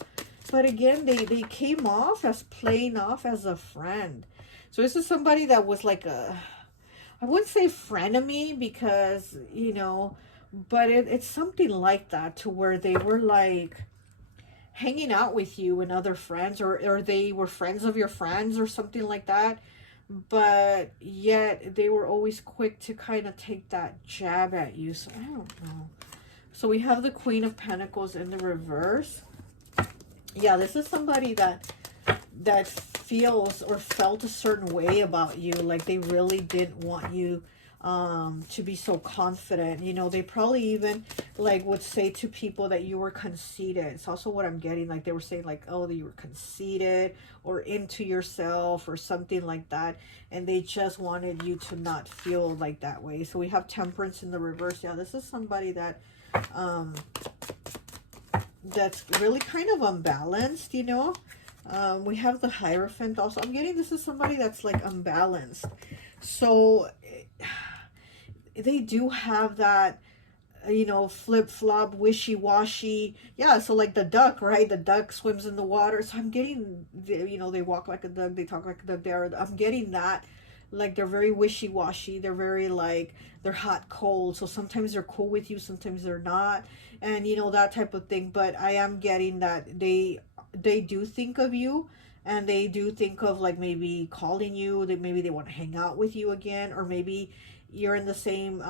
But again, they came off as playing off as a friend. So this is somebody that was like a, I wouldn't say frenemy because, you know, but it's something like that, to where they were like hanging out with you and other friends, or they were friends of your friends or something like that. But yet they were always quick to kind of take that jab at you. So I don't know. So we have the Queen of Pentacles in the reverse. Yeah, this is somebody that feels or felt a certain way about you, like they really didn't want you to be so confident. You know, they probably even like would say to people that you were conceited. It's also what I'm getting, like they were saying like, oh, that you were conceited or into yourself or something like that, and they just wanted you to not feel like that way. So we have Temperance in the reverse. Yeah, this is somebody that that's really kind of unbalanced, you know. We have the Hierophant also. I'm getting this is somebody that's like unbalanced. So they do have that, you know, flip-flop, wishy-washy. Yeah, so like the duck, right? The duck swims in the water. So I'm getting, you know, they walk like a duck, they talk like a duck. I'm getting that. Like they're very wishy-washy. They're very like, they're hot, cold. So sometimes they're cool with you, sometimes they're not. And, you know, that type of thing. But I am getting that they do think of you. And they do think of like maybe calling you. That maybe they want to hang out with you again. Or maybe you're in the same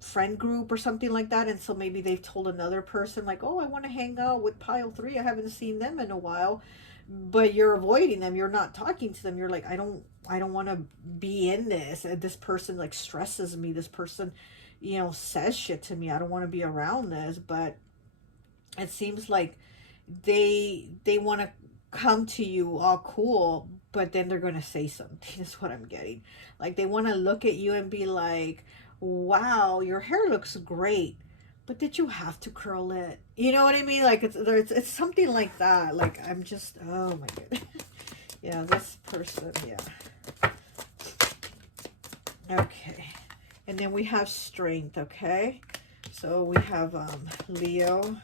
friend group or something like that, and so maybe they've told another person like, oh, I want to hang out with pile 3, I haven't seen them in a while, but you're avoiding them, you're not talking to them, you're like, I don't want to be in this, and this person like stresses me, this person, you know, says shit to me, I don't want to be around this. But it seems like they want to come to you all cool, but then they're going to say something is what I'm getting. Like they want to look at you and be like, wow, your hair looks great, but did you have to curl it? You know what I mean? Like it's something like that. Like I'm just, oh my god. Yeah, this person, yeah. Okay. And then we have Strength, okay? So we have Leo.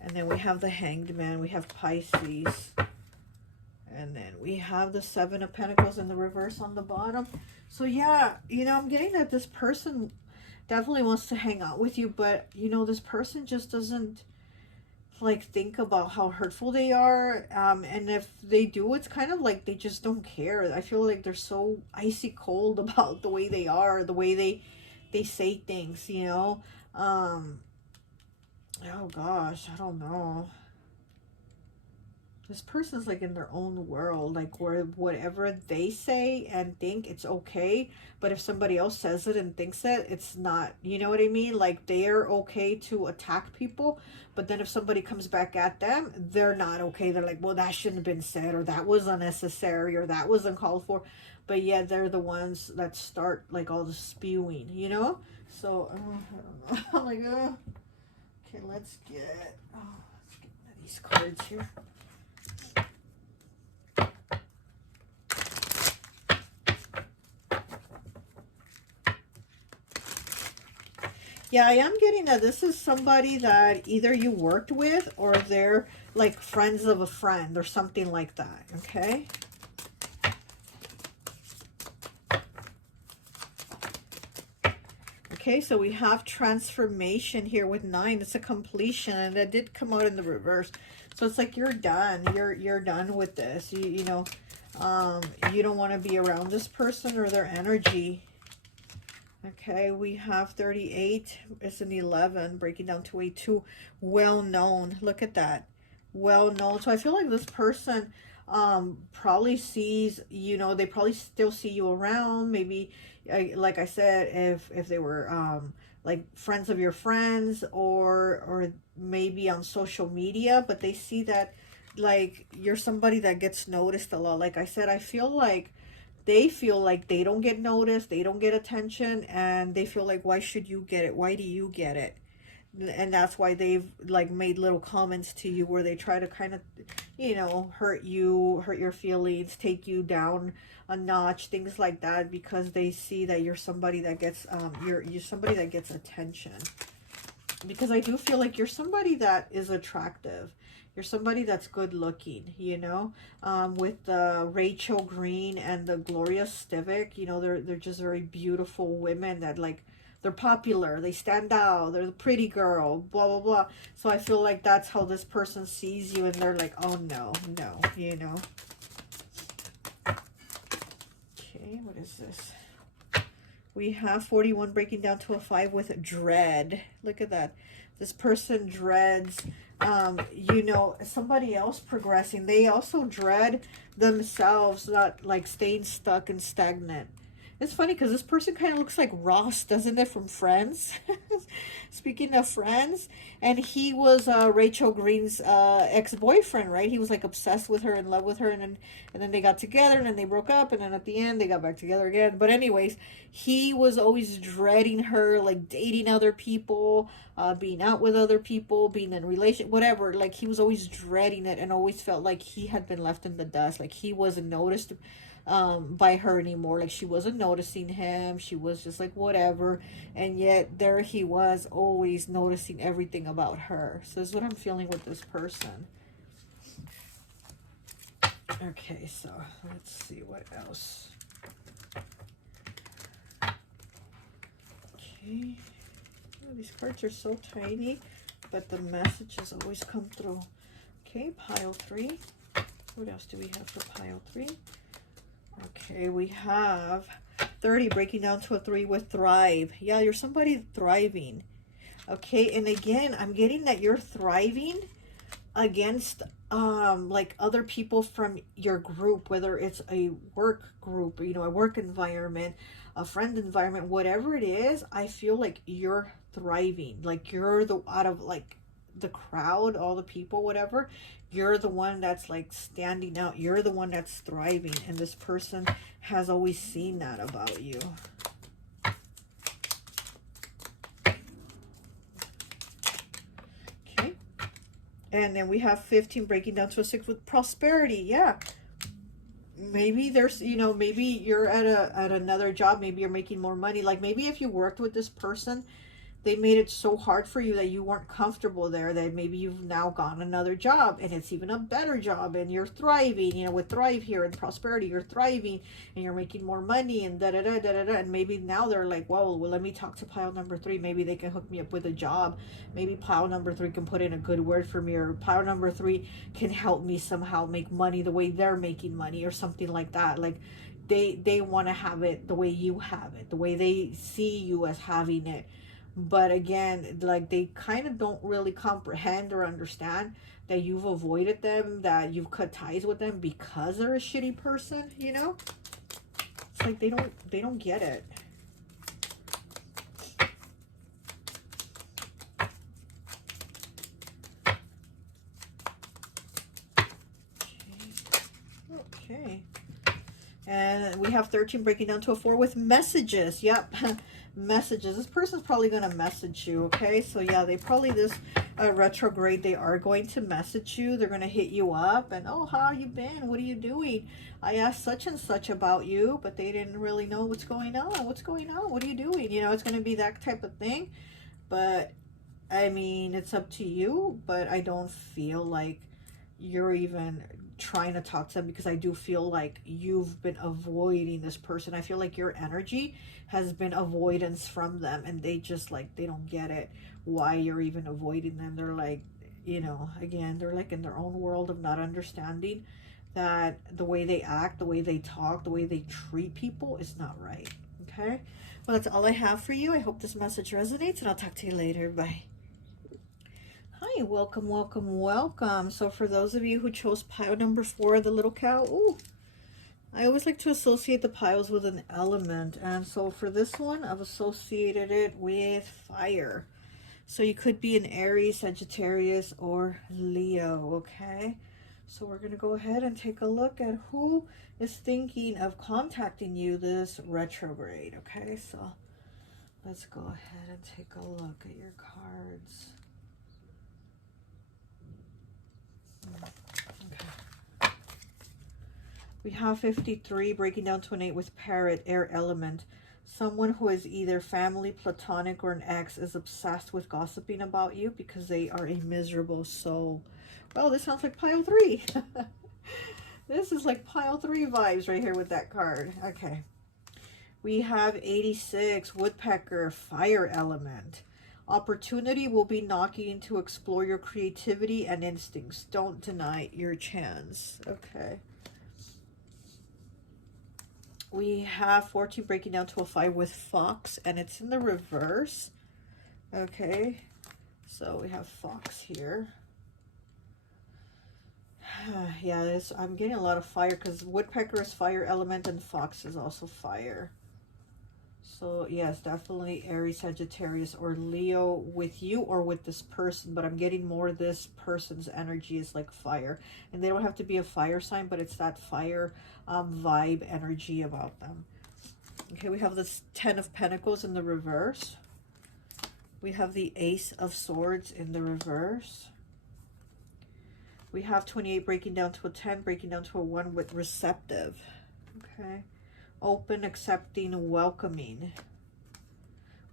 And then we have the Hanged Man. We have Pisces. And then we have the Seven of Pentacles in the reverse on the bottom. So yeah, you know, I'm getting that this person definitely wants to hang out with you, but you know, this person just doesn't like think about how hurtful they are. And if they do, it's kind of like they just don't care. I feel like they're so icy cold about the way they are, the way they say things, you know. Oh gosh, I don't know. This person's like in their own world, like where whatever they say and think, it's okay. But if somebody else says it and thinks it, it's not, you know what I mean? Like they're okay to attack people, but then if somebody comes back at them, they're not okay. They're like, well, that shouldn't have been said, or that was unnecessary, or that was uncalled for. But yeah, they're the ones that start like all the spewing, you know? So, I don't know. I'm like, okay, let's get these cards here. Yeah, I am getting that this is somebody that either you worked with or they're like friends of a friend or something like that, okay? Okay, so we have Transformation here with 9. It's a completion, and it did come out in the reverse. So it's like you're done. You're done with this. You know, you don't want to be around this person or their energy. Okay, we have 38. It's an 11, breaking down to a 2. Well known. Look at that. Well known. So I feel like this person probably sees, you know, they probably still see you around. Maybe, like I said, if they were like friends of your friends, or maybe on social media, but they see that like you're somebody that gets noticed a lot. Like I said, I feel like they feel like they don't get noticed, they don't get attention, and they feel like, why should you get it? Why do you get it? and that's why they've like made little comments to you where they try to kind of, you know, hurt you, hurt your feelings, take you down a notch, things like that, because they see that you're somebody that gets you're somebody that gets attention. Because I do feel like you're somebody that is attractive. You're somebody that's good looking, you know, with the Rachel Green and the Gloria Stivic, you know, they're just very beautiful women that like, they're popular, they stand out, they're the pretty girl, blah, blah, blah. So I feel like that's how this person sees you, and they're like, oh no, no, you know. Okay, what is this? We have 41 breaking down to a 5 with dread. Look at that. This person dreads, you know, somebody else progressing. They also dread themselves not like staying stuck and stagnant. It's funny because this person kind of looks like Ross, doesn't it, from Friends? Speaking of Friends, and he was Rachel Green's ex-boyfriend, right? He was like obsessed with her, in love with her, and then they got together, and then they broke up, and then at the end they got back together again. But anyways, he was always dreading her, like dating other people, being out with other people, being in a relation, whatever. Like he was always dreading it, and always felt like he had been left in the dust, like he wasn't noticed by her anymore. Like she wasn't noticing him, she was just like whatever, and yet there he was, always noticing everything about her. So this is what I'm feeling with this person. Okay, so let's see what else. Okay, oh, these cards are so tiny, but the messages always come through. Okay, pile 3. What else do we have for pile 3? Okay, we have 30 breaking down to a 3 with thrive. Yeah, you're somebody thriving. Okay, and again, I'm getting that you're thriving against like other people from your group, whether it's a work group, you know, a work environment, a friend environment, whatever it is. I feel like you're thriving, like you're the out of like the crowd, all the people, whatever, you're the one that's like standing out, you're the one that's thriving, and this person has always seen that about you. Okay, and then we have 15 breaking down to a 6 with prosperity. Yeah, maybe there's, you know, maybe you're at another job, maybe you're making more money. Like maybe if you worked with this person, they made it so hard for you that you weren't comfortable there, that maybe you've now gotten another job, and it's even a better job, and you're thriving, you know, with thrive here and prosperity, you're thriving, and you're making more money, and da da da da da. And maybe now they're like, well, let me talk to pile number 3, maybe they can hook me up with a job, maybe pile number 3 can put in a good word for me, or pile number 3 can help me somehow make money the way they're making money, or something like that. Like they want to have it the way you have it, the way they see you as having it. But again, like they kind of don't really comprehend or understand that you've avoided them, that you've cut ties with them because they're a shitty person, you know? It's like they don't get it. Okay. And we have 13 breaking down to a 4 with messages. Yep. Messages. This person's probably going to message you. Okay. So yeah, they probably, this retrograde, they are going to message you. They're going to hit you up and, oh, how you been? What are you doing? I asked such and such about you, but they didn't really know what's going on. What's going on? What are you doing? You know, it's going to be that type of thing. But I mean, it's up to you, but I don't feel like you're even trying to talk to them, because I do feel like you've been avoiding this person. I feel like your energy has been avoidance from them, and they just like, they don't get it, why you're even avoiding them. They're like, you know, again, they're like in their own world of not understanding that the way they act, the way they talk, the way they treat people is not right. Okay, well, that's all I have for you. I hope this message resonates, and I'll talk to you later. Bye. Hi, welcome, welcome, welcome. So for those of you who chose pile number 4, the little cow, ooh, I always like to associate the piles with an element. And so for this one, I've associated it with fire. So you could be an Aries, Sagittarius, or Leo, okay? So we're going to go ahead and take a look at who is thinking of contacting you this retrograde, okay? So Let's go ahead and take a look at your cards. Okay. We have 53 breaking down to an 8 with Parrot, air element. Someone who is either family, platonic, or an ex is obsessed with gossiping about you because they are a miserable soul. Well, this sounds like pile 3. This is like pile 3 vibes right here with that card. Okay. We have 86, woodpecker, fire element. Opportunity will be knocking to explore your creativity and instincts. Don't deny your chance. Okay. We have 14 breaking down to a 5 with fox, and it's in the reverse. Okay. So we have fox here. Yeah, this, I'm getting a lot of fire because woodpecker is fire element and fox is also fire. So yes, definitely Aries, Sagittarius, or Leo with you or with this person, but I'm getting more this person's energy is like fire. And they don't have to be a fire sign, but it's that fire vibe energy about them. Okay, we have this 10 of Pentacles in the reverse. We have the Ace of Swords in the reverse. We have 28 breaking down to a 10, breaking down to a 1 with receptive. Okay. Open, accepting, welcoming.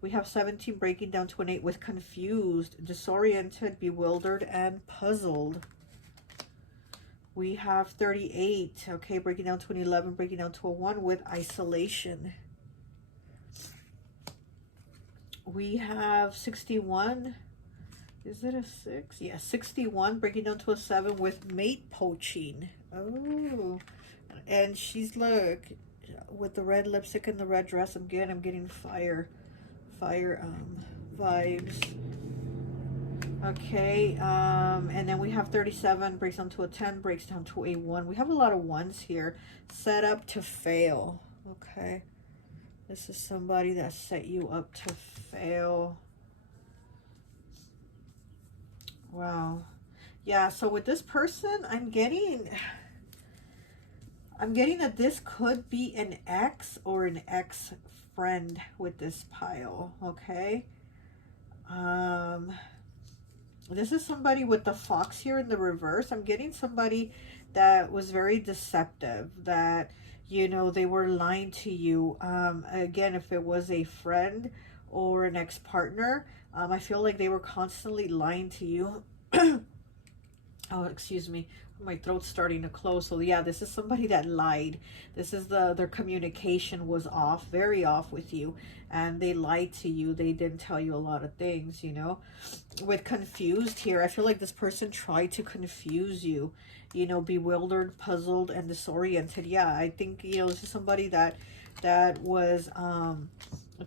We have 17 breaking down to an 8 with confused, disoriented, bewildered, and puzzled. We have 38, okay, breaking down to an 11, breaking down to a 1 with isolation. We have 61. Is it a 6? Yeah, 61, breaking down to a 7 with mate poaching. Oh, and she's, look, with the red lipstick and the red dress. Again, I'm getting fire vibes. Okay, and then we have 37, breaks down to a 10, breaks down to a 1. We have a lot of 1s here. Set up to fail. Okay, this is somebody that set you up to fail. Wow. Yeah, so with this person, I'm getting that this could be an ex or an ex-friend with this pile, okay? This is somebody with the fox here in the reverse. I'm getting somebody that was very deceptive, that, you know, they were lying to you. Again, if it was a friend or an ex-partner, I feel like they were constantly lying to you. Oh, excuse me. My throat's starting to close. So yeah, this is somebody that lied. This is their communication was off, very off with you, and they lied to you. They didn't tell you a lot of things, you know. With confused here, I feel like this person tried to confuse you, you know, bewildered, puzzled, and disoriented. Yeah, I think, you know, this is somebody that was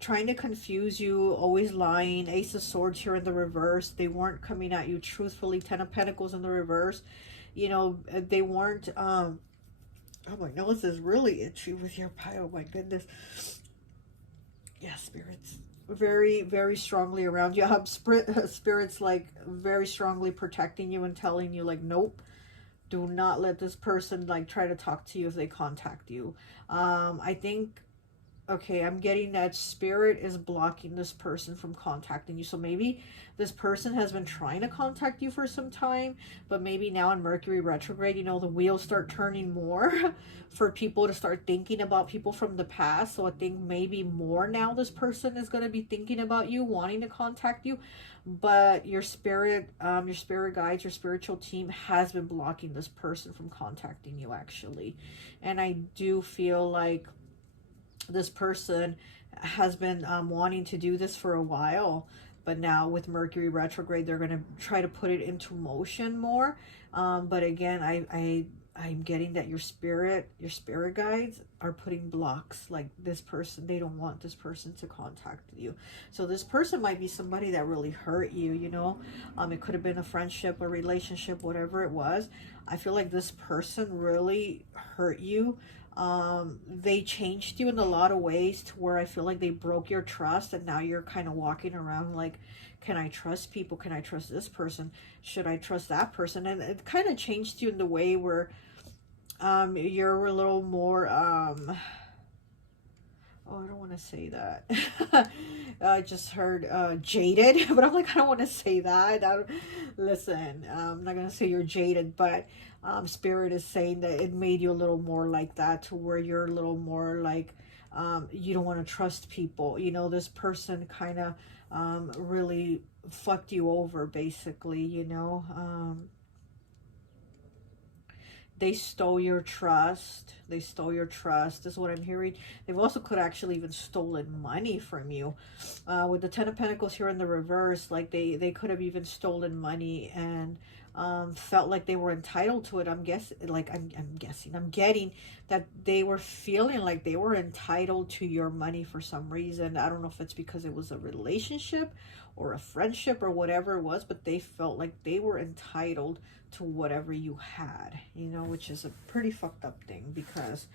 trying to confuse you, always lying. Ace of Swords here in the reverse. They weren't coming at you truthfully. 10 of Pentacles in the reverse. You know, they weren't, oh, my nose is really itchy with your pile. Oh, my goodness. Yeah, spirits. Very, very strongly around you. Have spirits, like, very strongly protecting you and telling you, like, nope. Do not let this person, like, try to talk to you if they contact you. I think, okay, I'm getting that spirit is blocking this person from contacting you. So maybe this person has been trying to contact you for some time, but maybe now in Mercury retrograde, you know, the wheels start turning more for people to start thinking about people from the past. So I think maybe more now this person is going to be thinking about you, wanting to contact you. But your spirit guides, your spiritual team has been blocking this person from contacting you, actually. And I do feel like this person has been wanting to do this for a while, but now with Mercury retrograde, they're going to try to put it into motion more. But again, I'm getting that your spirit guides are putting blocks. Like this person, they don't want this person to contact you. So this person might be somebody that really hurt you, you know. It could have been a friendship, a relationship, whatever it was. I feel like this person really hurt you. They changed you in a lot of ways to where I feel like they broke your trust, and now you're kind of walking around like, can I trust people? Can I trust this person? Should I trust that person? And it kind of changed you in the way where you're a little more oh I don't want to say that. I just heard jaded, but I'm like, I don't want to say that. Listen, I'm not going to say you're jaded, but Spirit is saying that it made you a little more like that, to where you're a little more like, you don't want to trust people. You know, this person kind of really fucked you over, basically, you know. They stole your trust. They stole your trust is what I'm hearing. They've also could actually even stolen money from you. With the Ten of Pentacles here in the reverse, like they could have even stolen money and felt like they were entitled to it. I'm getting that they were feeling like they were entitled to your money for some reason. I don't know if it's because it was a relationship or a friendship or whatever it was, but they felt like they were entitled to whatever you had, you know, which is a pretty fucked up thing, because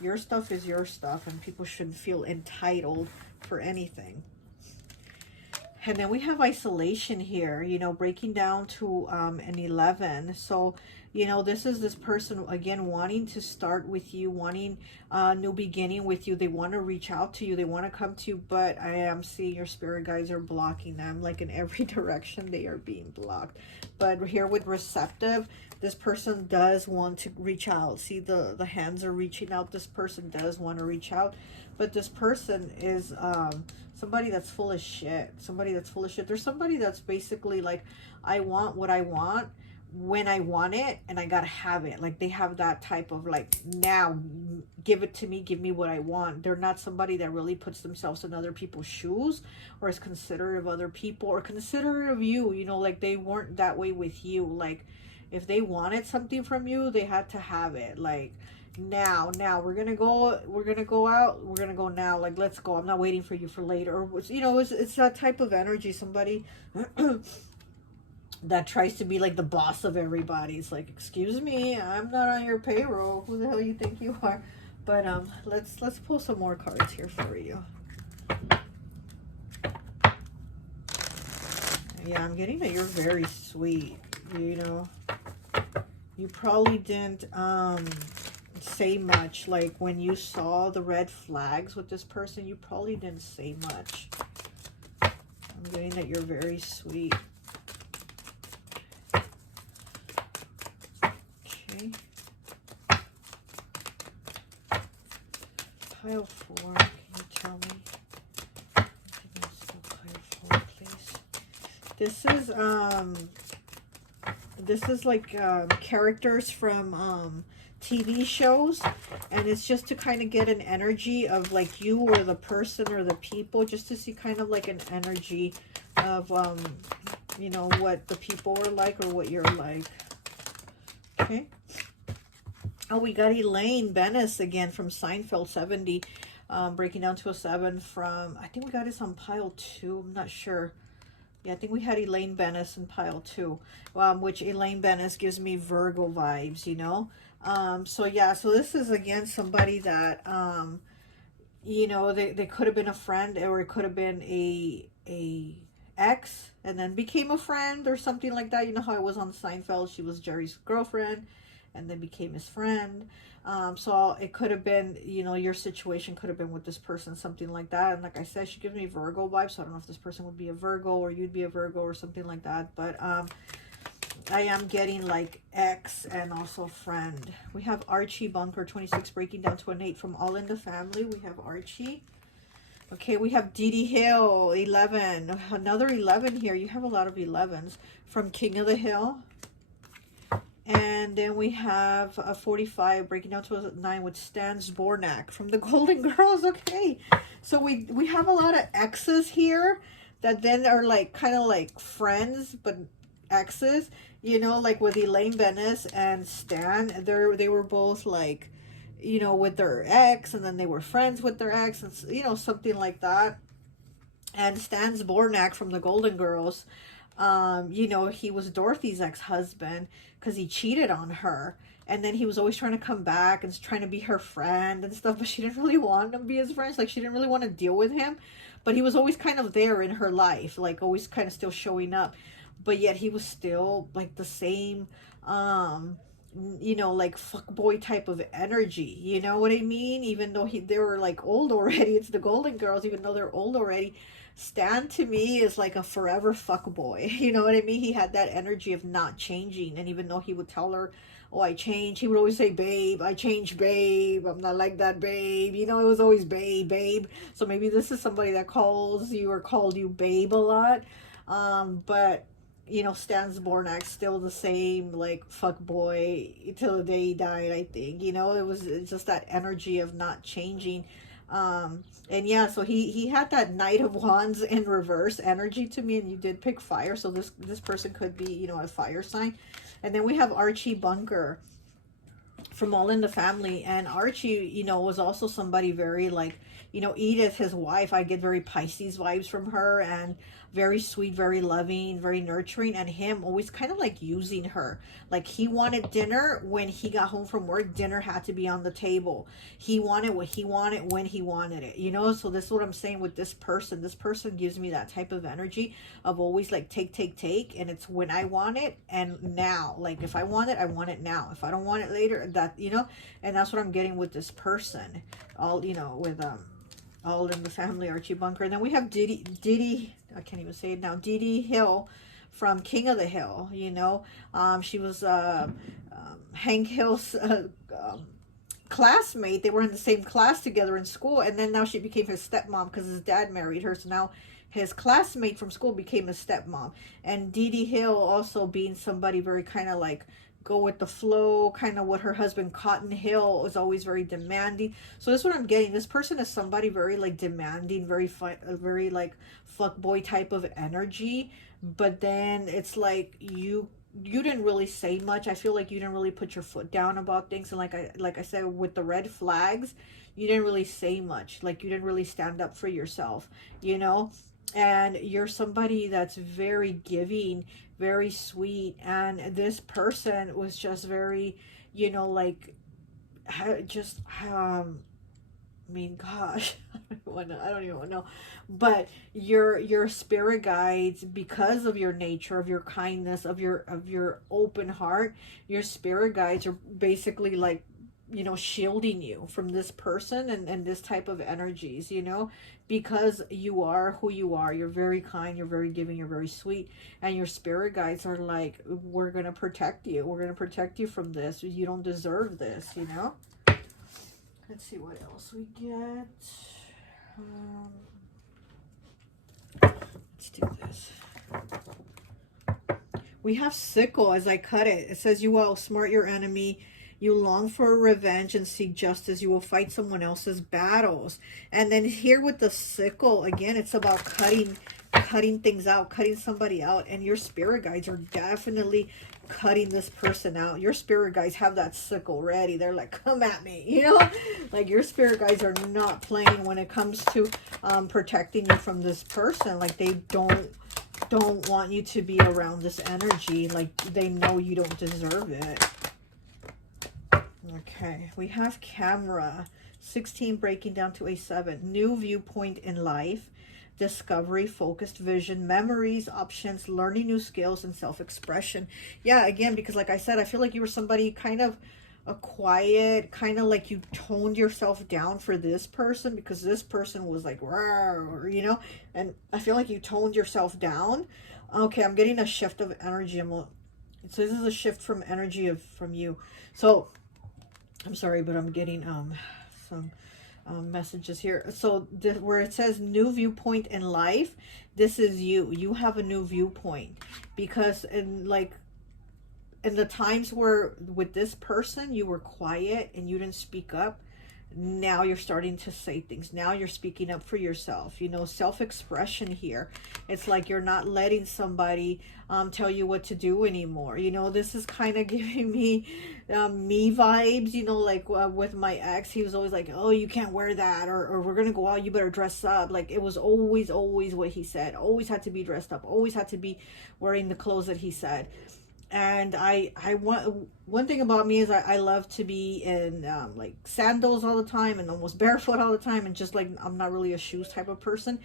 your stuff is your stuff and people shouldn't feel entitled for anything. And then we have isolation here, you know, breaking down to an 11. So, you know, this is this person, again, wanting to start with you, wanting a new beginning with you. They want to reach out to you. They want to come to you, but I am seeing your spirit guides are blocking them. Like in every direction, they are being blocked. But here with receptive, this person does want to reach out. See, the hands are reaching out. This person does want to reach out. But this person is somebody that's full of shit. Somebody that's full of shit. There's somebody that's basically like, I want what I want when I want it, and I gotta have it. Like they have that type of like, now give it to me, give me what I want. They're not somebody that really puts themselves in other people's shoes, or is considerate of other people, or considerate of you, you know, like they weren't that way with you. Like if they wanted something from you, they had to have it. Like now we're gonna go out, we're gonna go now, like let's go, I'm not waiting for you for later. Or, you know, it's that type of energy. Somebody that tries to be like the boss of everybody. It's like, excuse me, I'm not on your payroll. Who the hell you think you are? But let's pull some more cards here for you. Yeah, I'm getting that you're very sweet. You know, you probably didn't say much. Like when you saw the red flags with this person, you probably didn't say much. I'm getting that you're very sweet. Okay. Pile 4, can you tell me? Pile 4, please. This is like characters from TV shows, and it's just to kind of get an energy of like you or the person or the people, just to see kind of like an energy of you know, what the people are like or what you're like. Okay. Oh, we got Elaine Bennis again from Seinfeld 70, breaking down to a 7 from, I think we got this on pile 2, I'm not sure. Yeah, I think we had Elaine Bennis in pile 2, which Elaine Bennis gives me Virgo vibes, you know. So yeah, so this is again somebody that, you know, they could have been a friend, or it could have been a ex and then became a friend or something like that. You know how it was on Seinfeld, she was Jerry's girlfriend and then became his friend. So it could have been, you know, your situation could have been with this person, something like that. And like I said, she gives me Virgo vibes, so I don't know if this person would be a Virgo or you'd be a Virgo or something like that. But I am getting like ex and also friend. We have Archie Bunker 26 breaking down to an 8 from All in the Family. We have Archie. Okay, we have Dee Dee Hill 11. Another 11 here. You have a lot of 11s from King of the Hill. And then we have a 45 breaking down to a 9 with Stan Zbornak from the Golden Girls. Okay, so we have a lot of exes here that then are like kind of like friends but exes, you know, like with Elaine Bennis and Stan. They were both like, you know, with their ex, and then they were friends with their ex, and you know, something like that. And Stan Zbornak from the Golden Girls, you know, he was Dorothy's ex-husband because he cheated on her, and then he was always trying to come back and trying to be her friend and stuff, but she didn't really want to be his friend. Like, she didn't really want to deal with him, but he was always kind of there in her life, like always kind of still showing up, but yet he was still like the same you know, like fuckboy type of energy, you know what I mean? Even though they were like old already, it's the Golden Girls, even though they're old already. Stan to me is like a forever fuckboy, you know what I mean? He had that energy of not changing, and even though he would tell her, oh, I changed, he would always say, babe, I changed, babe, I'm not like that, babe, you know, it was always babe, babe. So maybe this is somebody that calls you or called you babe a lot. But you know, Stan Zbornak still the same, like, fuck boy till the day he died, I think. You know, it's just that energy of not changing. And yeah, so he had that Knight of Wands in reverse energy to me, and you did pick fire, so this person could be, you know, a fire sign. And then we have Archie Bunker from All in the Family, and Archie, you know, was also somebody very, like, you know, Edith, his wife, I get very Pisces vibes from her, and very sweet, very loving, very nurturing, and him always kind of like using her. Like, he wanted dinner when he got home from work, dinner had to be on the table. He wanted what he wanted when he wanted it, you know? So this is what I'm saying with this person. This person gives me that type of energy of always like take, and it's when I want it and now. Like, if I want it, I want it now. If I don't want it later, that, you know? And that's what I'm getting with this person. All, you know, with All in the Family, Archie Bunker. And then we have Didi, I can't even say it now, Didi Hill from King of the Hill, you know. She was Hank Hill's classmate. They were in the same class together in school, and then now she became his stepmom because his dad married her, so now his classmate from school became his stepmom. And Didi Hill also being somebody very kind of like go with the flow, kind of what her husband Cotton Hill was always very demanding. So that's what I'm getting. This person is somebody very like demanding, very very like fuckboy type of energy. But then it's like you didn't really say much. I feel like you didn't really put your foot down about things. And like I said with the red flags, you didn't really say much. Like, you didn't really stand up for yourself, you know. And you're somebody that's very giving, very sweet, and this person was just very, you know, like, just I mean, gosh, I don't even know, but your spirit guides, because of your nature, of your kindness, of your open heart, your spirit guides are basically like, you know, shielding you from this person and this type of energies, you know, because you are who you are. You're very kind, you're very giving, you're very sweet, and your spirit guides are like, we're going to protect you. We're going to protect you from this. You don't deserve this, you know. Let's see what else we get. Let's do this. We have sickle as I cut it. It says, you will outsmart your enemy. You long for revenge and seek justice. You will fight someone else's battles. And then here with the sickle, again, it's about cutting things out, cutting somebody out. And your spirit guides are definitely cutting this person out. Your spirit guides have that sickle ready. They're like, come at me, you know. Like, your spirit guides are not playing when it comes to protecting you from this person. Like, they don't want you to be around this energy. Like, they know you don't deserve it. Okay, we have camera 16 breaking down to a 7. New viewpoint in life, discovery, focused vision, memories, options, learning new skills, and self-expression. Yeah, again, because like I said, I feel like you were somebody kind of a quiet, kind of like you toned yourself down for this person, because this person was like, rawr, you know, and I feel like you toned yourself down. Okay, I'm getting a shift of energy. So this is a shift from energy from you. So I'm sorry, but I'm getting some messages here. So where it says new viewpoint in life, this is you have a new viewpoint, because in the times where with this person you were quiet and you didn't speak up, now you're starting to say things. Now you're speaking up for yourself, you know, self-expression here. It's like you're not letting somebody tell you what to do anymore. You know, this is kind of giving me vibes, you know, like with my ex. He was always like, oh, you can't wear that, or we're gonna go out, you better dress up. Like, it was always what he said. Always had to be dressed up, always had to be wearing the clothes that he said. And I want, one thing about me is I love to be in like sandals all the time and almost barefoot all the time, and just like I'm not really a shoes type of person.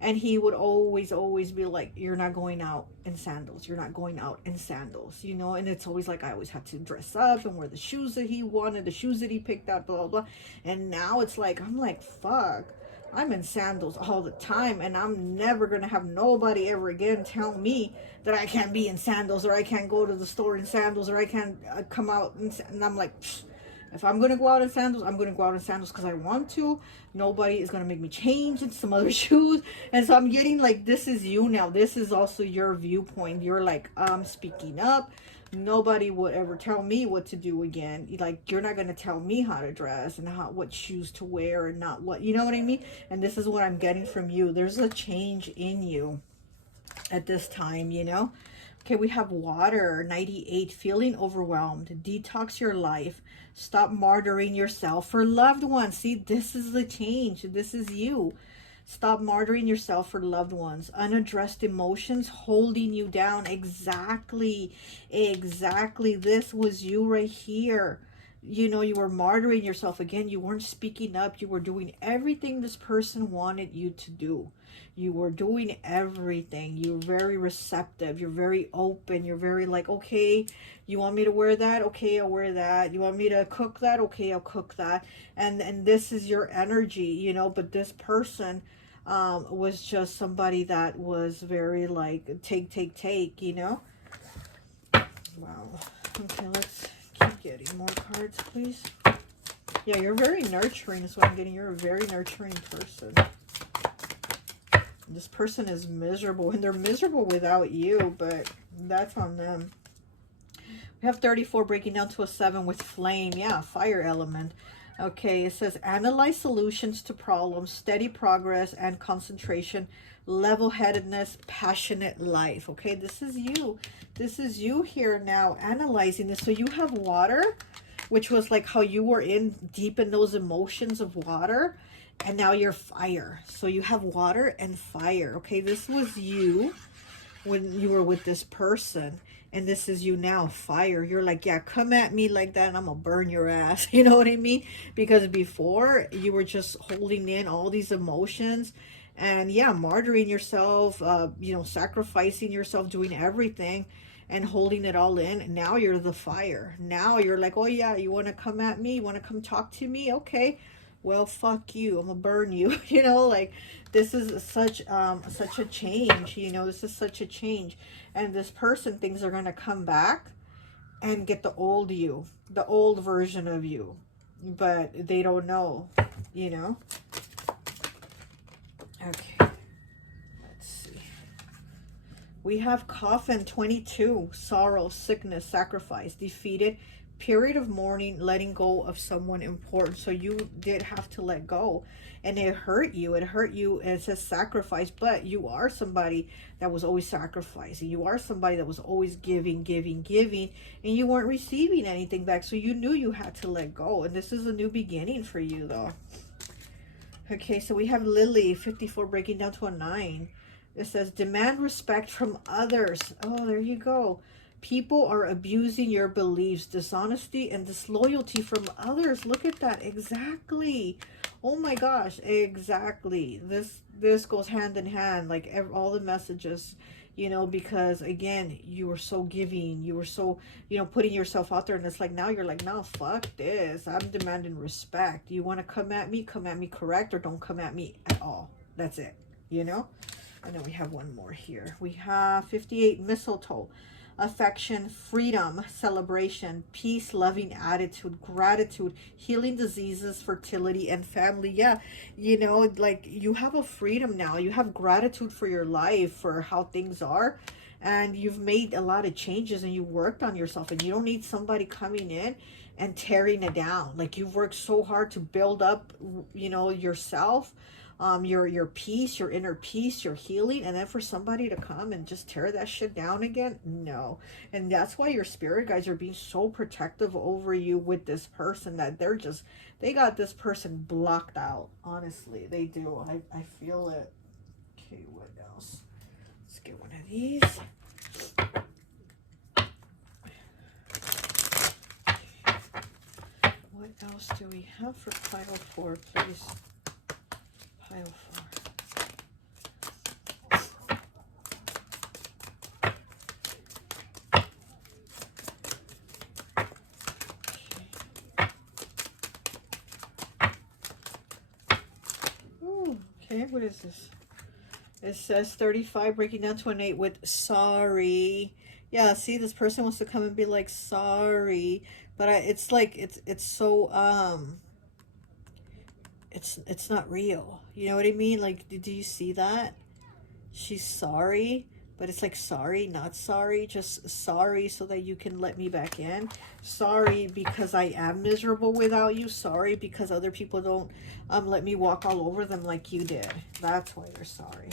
And he would always be like, you're not going out in sandals, you're not going out in sandals, you know. And it's always like I always had to dress up and wear the shoes that he wanted, the shoes that he picked out, blah blah blah. And now it's like, I'm like, fuck, I'm in sandals all the time, and I'm never gonna have nobody ever again tell me that I can't be in sandals, or I can't go to the store in sandals, or I can't come out and I'm like, pfft, if I'm gonna go out in sandals, I'm gonna go out in sandals because I want to. Nobody is gonna make me change into some other shoes. And so I'm getting like, this is you now. This is also your viewpoint. You're like, I'm speaking up. Nobody would ever tell me what to do again. Like, you're not gonna tell me how to dress and how, what shoes to wear and not what, you know what I mean? And this is what I'm getting from you. There's a change in you at this time, you know. Okay, we have water, 98, feeling overwhelmed. Detox your life. Stop martyring yourself for loved ones. See, this is the change. This is you. Stop martyring yourself for loved ones. Unaddressed emotions holding you down. Exactly. Exactly. This was you right here. You know, you were martyring yourself. Again, you weren't speaking up. You were doing everything this person wanted you to do. You were doing everything. You're very receptive. You're very open. You're very like, okay, you want me to wear that? Okay, I'll wear that. You want me to cook that? Okay, I'll cook that. And this is your energy, you know. But this person was just somebody that was very like, take, you know. Wow. Okay, let's keep getting more cards, please. Yeah, you're very nurturing is what I'm getting. You're a very nurturing person. This person is miserable, and they're miserable without you, but that's on them. We have 34 breaking down to a 7 with flame. Yeah, fire element. Okay, it says analyze solutions to problems, steady progress and concentration, level-headedness, passionate life. Okay, this is you. This is you here now analyzing this. So you have water, which was like how you were in deep in those emotions of water. And now you're fire. So you have water and fire. Okay, this was you when you were with this person. And this is you now, fire. You're like, yeah, come at me like that and I'm going to burn your ass. You know what I mean? Because before you were just holding in all these emotions. And yeah, martyring yourself, you know, sacrificing yourself, doing everything and holding it all in. Now you're the fire. Now you're like, oh yeah, you want to come at me? You want to come talk to me? Okay. Well, fuck you, I'm gonna burn you. You know, like this is such a change, you know. This is such a change, and this person thinks they're gonna come back and get the old you, the old version of you, but they don't know, you know. Okay, let's see. We have coffin, 22, sorrow, sickness, sacrifice, defeated, period of mourning, letting go of someone important. So you did have to let go, and it hurt you. It hurt you. It says sacrifice, but you are somebody that was always sacrificing. You are somebody that was always giving, and you weren't receiving anything back. So you knew you had to let go, and this is a new beginning for you, though. Okay, so we have Lily, 54, breaking down to a 9. It says, demand respect from others. Oh, there you go. People are abusing your beliefs, dishonesty and disloyalty from others. Look at that. Exactly. Oh my gosh, exactly. This goes hand in hand, like all the messages, you know, because again, you were so giving, you were so, you know, putting yourself out there, and it's like now you're like, no, fuck this. I'm demanding respect. You want to come at me correct, or don't come at me at all. That's it, you know. And then we have one more here. We have 58, mistletoe. Affection, freedom, celebration, peace, loving attitude, gratitude, healing diseases, fertility, and family. Yeah, you know, like you have a freedom now. You have gratitude for your life, for how things are. And you've made a lot of changes, and you worked on yourself, and you don't need somebody coming in and tearing it down. Like you've worked so hard to build up, you know, yourself, your peace, your inner peace, your healing, and then for somebody to come and just tear that shit down again, no. And that's why your spirit guides are being so protective over you with this person, that they got this person blocked out. Honestly, they do. I feel it. Okay, what else? Let's get one of these. What else do we have for pile 4, please? Pile 4. Okay, what is this? It says 35 breaking down to an 8 with sorry. Yeah, see, this person wants to come and be like sorry, but it's like it's so it's not real. You know what I mean? Like, do you see that? She's sorry, but it's like sorry, not sorry, just sorry so that you can let me back in. Sorry because I am miserable without you. Sorry because other people don't let me walk all over them like you did. That's why they're sorry.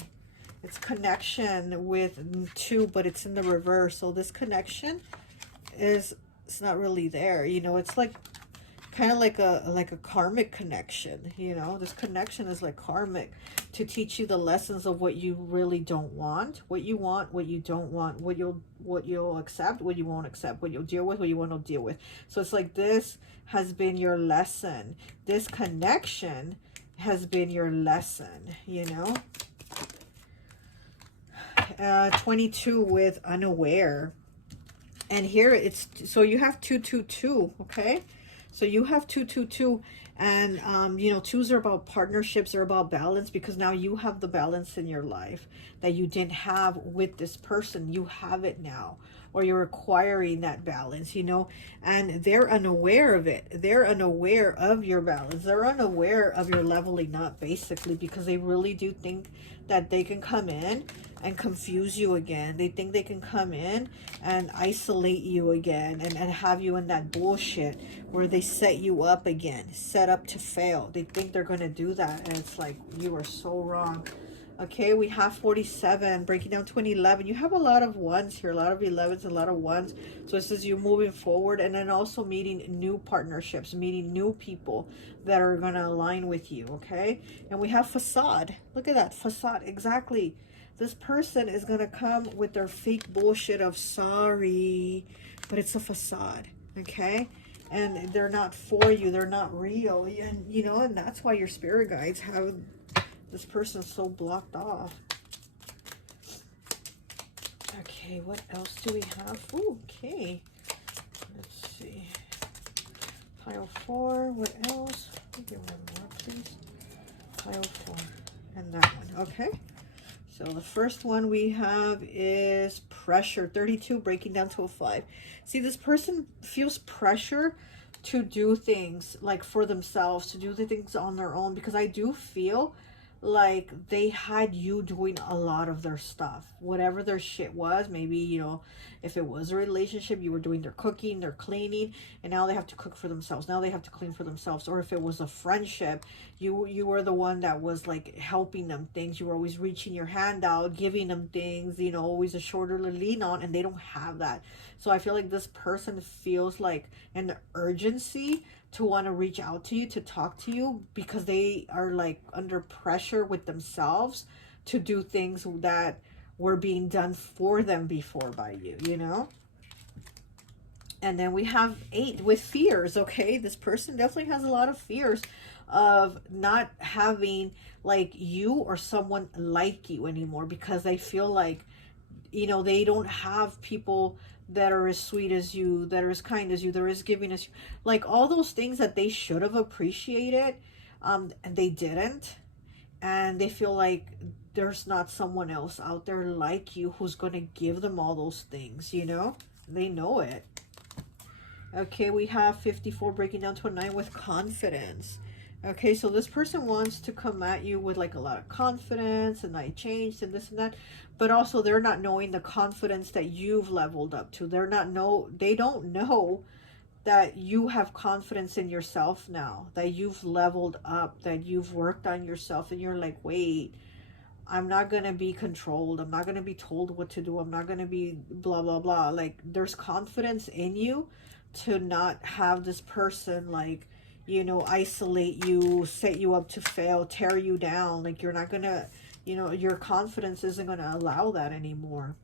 It's connection with 2, but it's in the reverse. So this connection it's not really there. You know, it's like kind of like a karmic connection. You know, this connection is like karmic to teach you the lessons of what you really don't want, what you don't want, what you'll accept, what you won't accept, what you'll deal with, what you won't deal with. So it's like this has been your lesson. This connection has been your lesson, you know. 22 with unaware, and here it's so you have 222. Okay, so you have 222, and you know, 2s are about partnerships, are about balance, because now you have the balance in your life that you didn't have with this person. You have it now, or you're acquiring that balance, you know, and they're unaware of it. They're unaware of your balance. They're unaware of your leveling up, basically, because they really do think that they can come in and confuse you again. They think they can come in and isolate you again, and have you in that bullshit where they set you up again, set up to fail. They think they're going to do that, and it's like, you are so wrong. Okay, we have 47, breaking down to an 11. You have a lot of 1s here, a lot of 11s, a lot of 1s. So it says you're moving forward, and then also meeting new partnerships, meeting new people that are going to align with you, okay? And we have facade. Look at that, facade, exactly. This person is going to come with their fake bullshit of sorry, but it's a facade, okay? And they're not for you. They're not real. And, you know, and that's why your spirit guides have this person so blocked off. Okay, what else do we have? Ooh, okay. Let's see. Pile 4. What else? Give one more, please. Pile 4. And that one. Okay. So the first one we have is pressure, 32, breaking down to a 5. See, this person feels pressure to do things like for themselves, to do the things on their own, because I do feel like they had you doing a lot of their stuff, whatever their shit was. Maybe, you know, if it was a relationship, you were doing their cooking, their cleaning, and now they have to cook for themselves. Now they have to clean for themselves. Or if it was a friendship, you were the one that was like helping them things. You were always reaching your hand out, giving them things, you know, always a shoulder to lean on, and they don't have that. So I feel like this person feels like an urgency to want to reach out to you, to talk to you, because they are like under pressure with themselves to do things that were being done for them before by you, you know. And then we have 8 with fears. Okay, this person definitely has a lot of fears of not having like you or someone like you anymore, because they feel like, you know, they don't have people that are as sweet as you, that are as kind as you, that are as giving as you, like all those things that they should have appreciated, and they didn't. And they feel like there's not someone else out there like you who's going to give them all those things, you know. They know it. Okay, we have 54, breaking down to a 9 with confidence. Okay, so this person wants to come at you with like a lot of confidence, and I changed and this and that, but also they're not knowing the confidence that you've leveled up to. They don't know that you have confidence in yourself now, that you've leveled up, that you've worked on yourself, and you're like, wait, I'm not going to be controlled. I'm not going to be told what to do. I'm not going to be blah, blah, blah. Like, there's confidence in you to not have this person, like, you know, isolate you, set you up to fail, tear you down. Like, you're not going to, you know, your confidence isn't going to allow that anymore.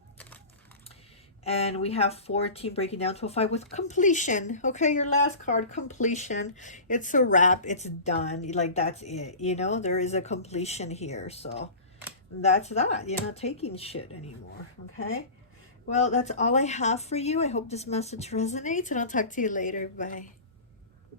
And we have 14 breaking down to a 5 with completion. Okay, your last card, completion. It's a wrap. It's done. Like, that's it. You know, there is a completion here. So that's that. You're not taking shit anymore. Okay. Well, that's all I have for you. I hope this message resonates, and I'll talk to you later. Bye.